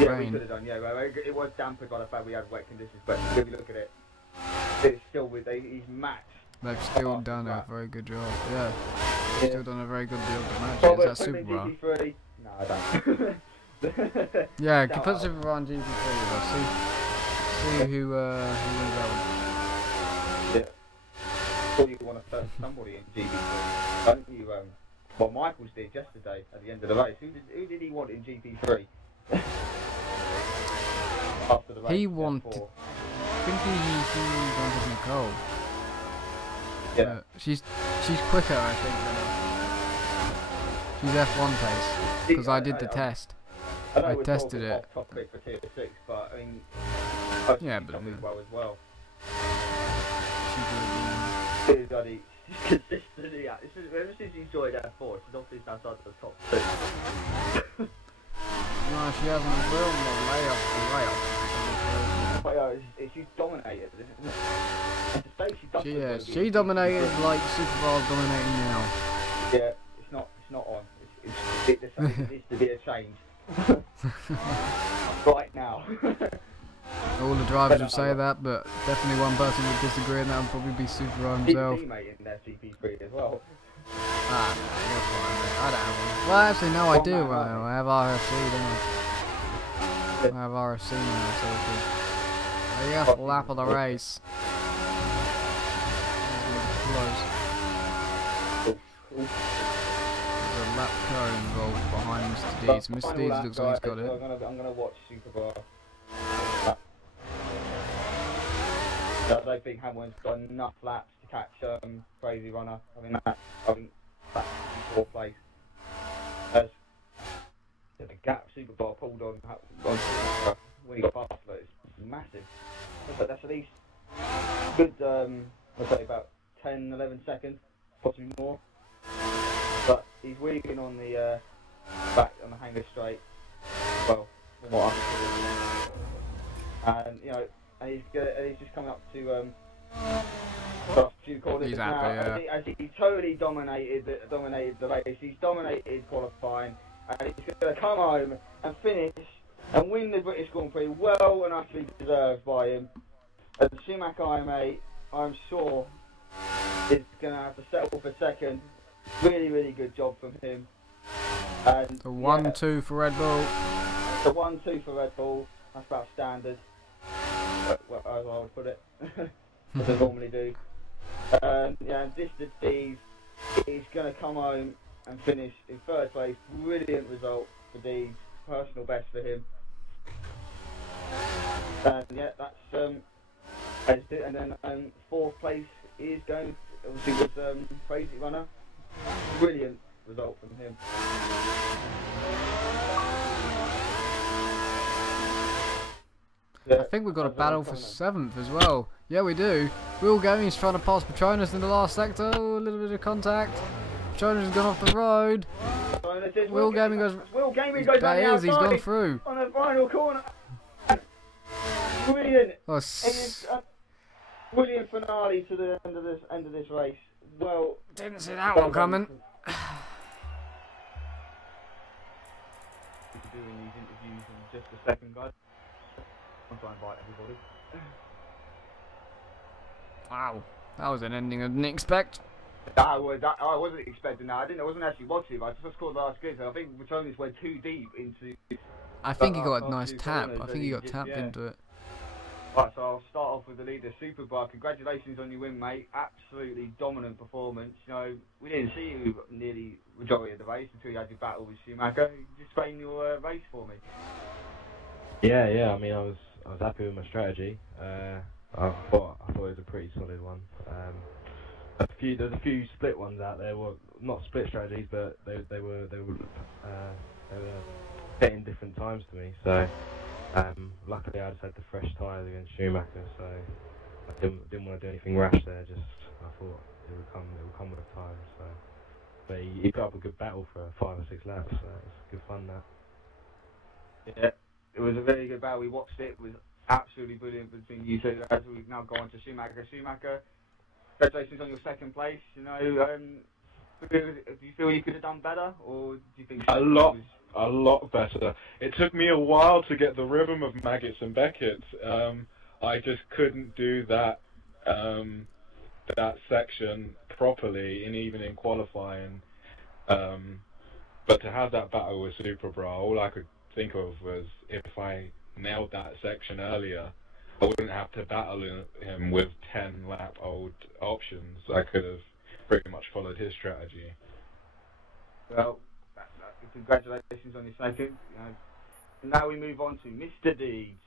Yeah, we Rain. could have done. Yeah, well, it was dampened by the fact we had wet conditions, but if you look at it, it's still he's matched. They've still done a very good job. Yeah, Yeah. still done a very good job to match Well, it. Is that put him in Supercar? GP3. No, I don't. Yeah, No, put Supercar on GP3 with us. See who wins that one. Yeah. Thought you want to throw somebody in GP3. Don't you? Well, Michaels did yesterday at the end of the race. Who did he want in GP3? After the race. He wanted. I think he wanted Nicole. Yeah. She's quicker, I think, than us. She's F1 pace because I did the test. know I we're tested talking it. off topic for tier 6, but I mean, Yeah, but I she's mean- well as well. She did, She's bloody consistently out. Ever since she's joined F4, she's obviously outside the top 2. no, she hasn't built the layup. But she's dominated, isn't it? And to say she doesn't She is. really She be- dominated like Supercar's dominating now. Yeah, it's not on. There's something that needs to be a change. Right now. All the drivers would say that, but definitely one person would disagree, and that would probably be Supercar He's himself. teammate in their GP3 as well. Ah, no, you're fine, mate. I don't have one. Well, actually, no, I One do. man, I have RFC, don't I? I have RFC now, so it's yeah, lap of the race. Close. There's a lap car involved behind Mr. Deeds. Mr. Final Deeds lap, looks like he's got guys, it. so I'm gonna watch Supercar. I don't think Hamilton's got enough laps to catch Crazy Runner. I think that's in 4th place. As the gap Supercar pulled on Supercar when he got past it, it's massive. That's at least good. I'd say about 10, 11 seconds, possibly more. But he's weaving on the back on the hanger straight. Well, from what I'm seeing. And you know, and he's just coming up to a few corners He's now. happy, As he totally dominated the race. He's dominated qualifying, and he's going to come home and finish and win the British Grand Prix. Well and utterly deserved by him. And Schumacher IMA, I'm sure, is going to have to settle for second. Really, really good job from him. And The 1-2 for Red Bull. the 1-2 for Red Bull. That's about standard. As I would put it, as I normally do. Yeah, and this Dees is going to come home and finish in 3rd place. Brilliant result for Dees. Personal best for him. And yeah, that's and then 4th place is going obviously with Crazy Runner. Brilliant result from him. I think we've got a battle for 7th as well. Yeah, we do. Will Gaming's trying to pass Petronas in the last sector. Ooh, a little bit of contact. Petronas has gone off the road. Will Gaming goes. Will Gaming goes There he on is. the He's outside gone through. on the final corner. Brilliant. Oh, It is a brilliant finale to the end of this race. Well, didn't see that one coming. Doing these interviews in just a second, guys. I'm trying to invite everybody. Wow, that was an ending I didn't expect. I wasn't expecting that. I wasn't actually watching. I just scored the last good. So I think Petronius went too deep into. I think he got a last nice few tap. corners I and think he got tapped into it. Right, so I'll start off with the leader, Superbar. Congratulations on your win, mate. Absolutely dominant performance. You know, we didn't see you nearly majority of the race until you had your battle with Schumacher. Just explain your race for me. Yeah. I mean, I was happy with my strategy. I thought it was a pretty solid one. There's a few split ones out there. Well, not split strategies, but they were getting different times to me. So luckily I just had the fresh tyres against Schumacher, so I didn't want to do anything rash there. Just I thought it would come with the tyres. So, but he put up a good battle for 5 or 6 laps. So it's good fun that. Yeah, it was a very good battle. We watched it. It was absolutely brilliant between you two. As we now go on to Schumacher. Schumacher, congratulations on your second place. You know, do you feel you could have done better, or do you think a lot better? It took me a while to get the rhythm of Maggots and Beckett. I just couldn't do that section properly, and even in qualifying. But to have that battle with Superbra, all I could think of was if I nailed that section earlier, I wouldn't have to battle him with 10-lap-old options. I could have pretty much followed his strategy. Well, congratulations on your second. You know, now we move on to Mr. Deeds.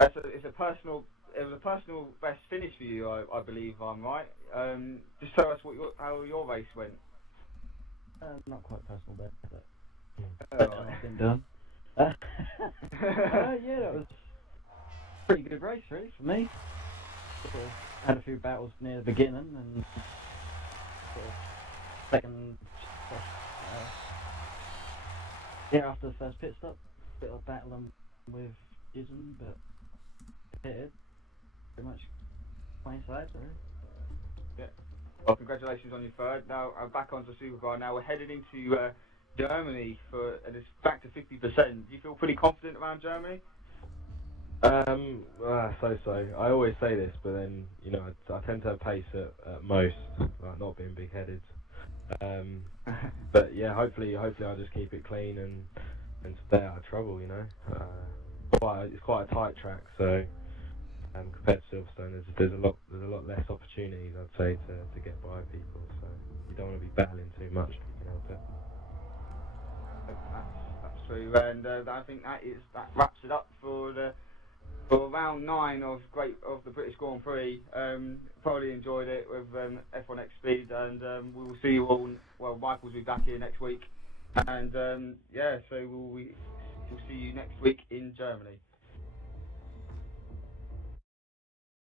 It was a personal best finish for you, I believe. I'm right. Just tell us how your race went. Not quite personal best, but I've been done. Yeah, that was a pretty good race, really, for me. Sort of had a few battles near the beginning, and sort of second, after the first pit stop, a bit of battling with Ism, but pitted pretty much plain sides, really. Yeah. Well, congratulations on your third. Now back onto Supercar. Now we're headed into Germany and it's back to 50%. Do you feel pretty confident around Germany? So. I always say this, but then, you know, I tend to have pace at most, like not being big-headed. But yeah, hopefully I'll just keep it clean and stay out of trouble, you know. It's quite a tight track, so compared to Silverstone, there's a lot less opportunities, I'd say, to get by people. So you don't want to be battling too much if you can help it. That's true, and I think that wraps it up for round 9 of the British Grand Prix. Thoroughly enjoyed it with F1 X Speed, and we will see you all. Well, Michael's will be back here next week, and so we'll see you next week in Germany.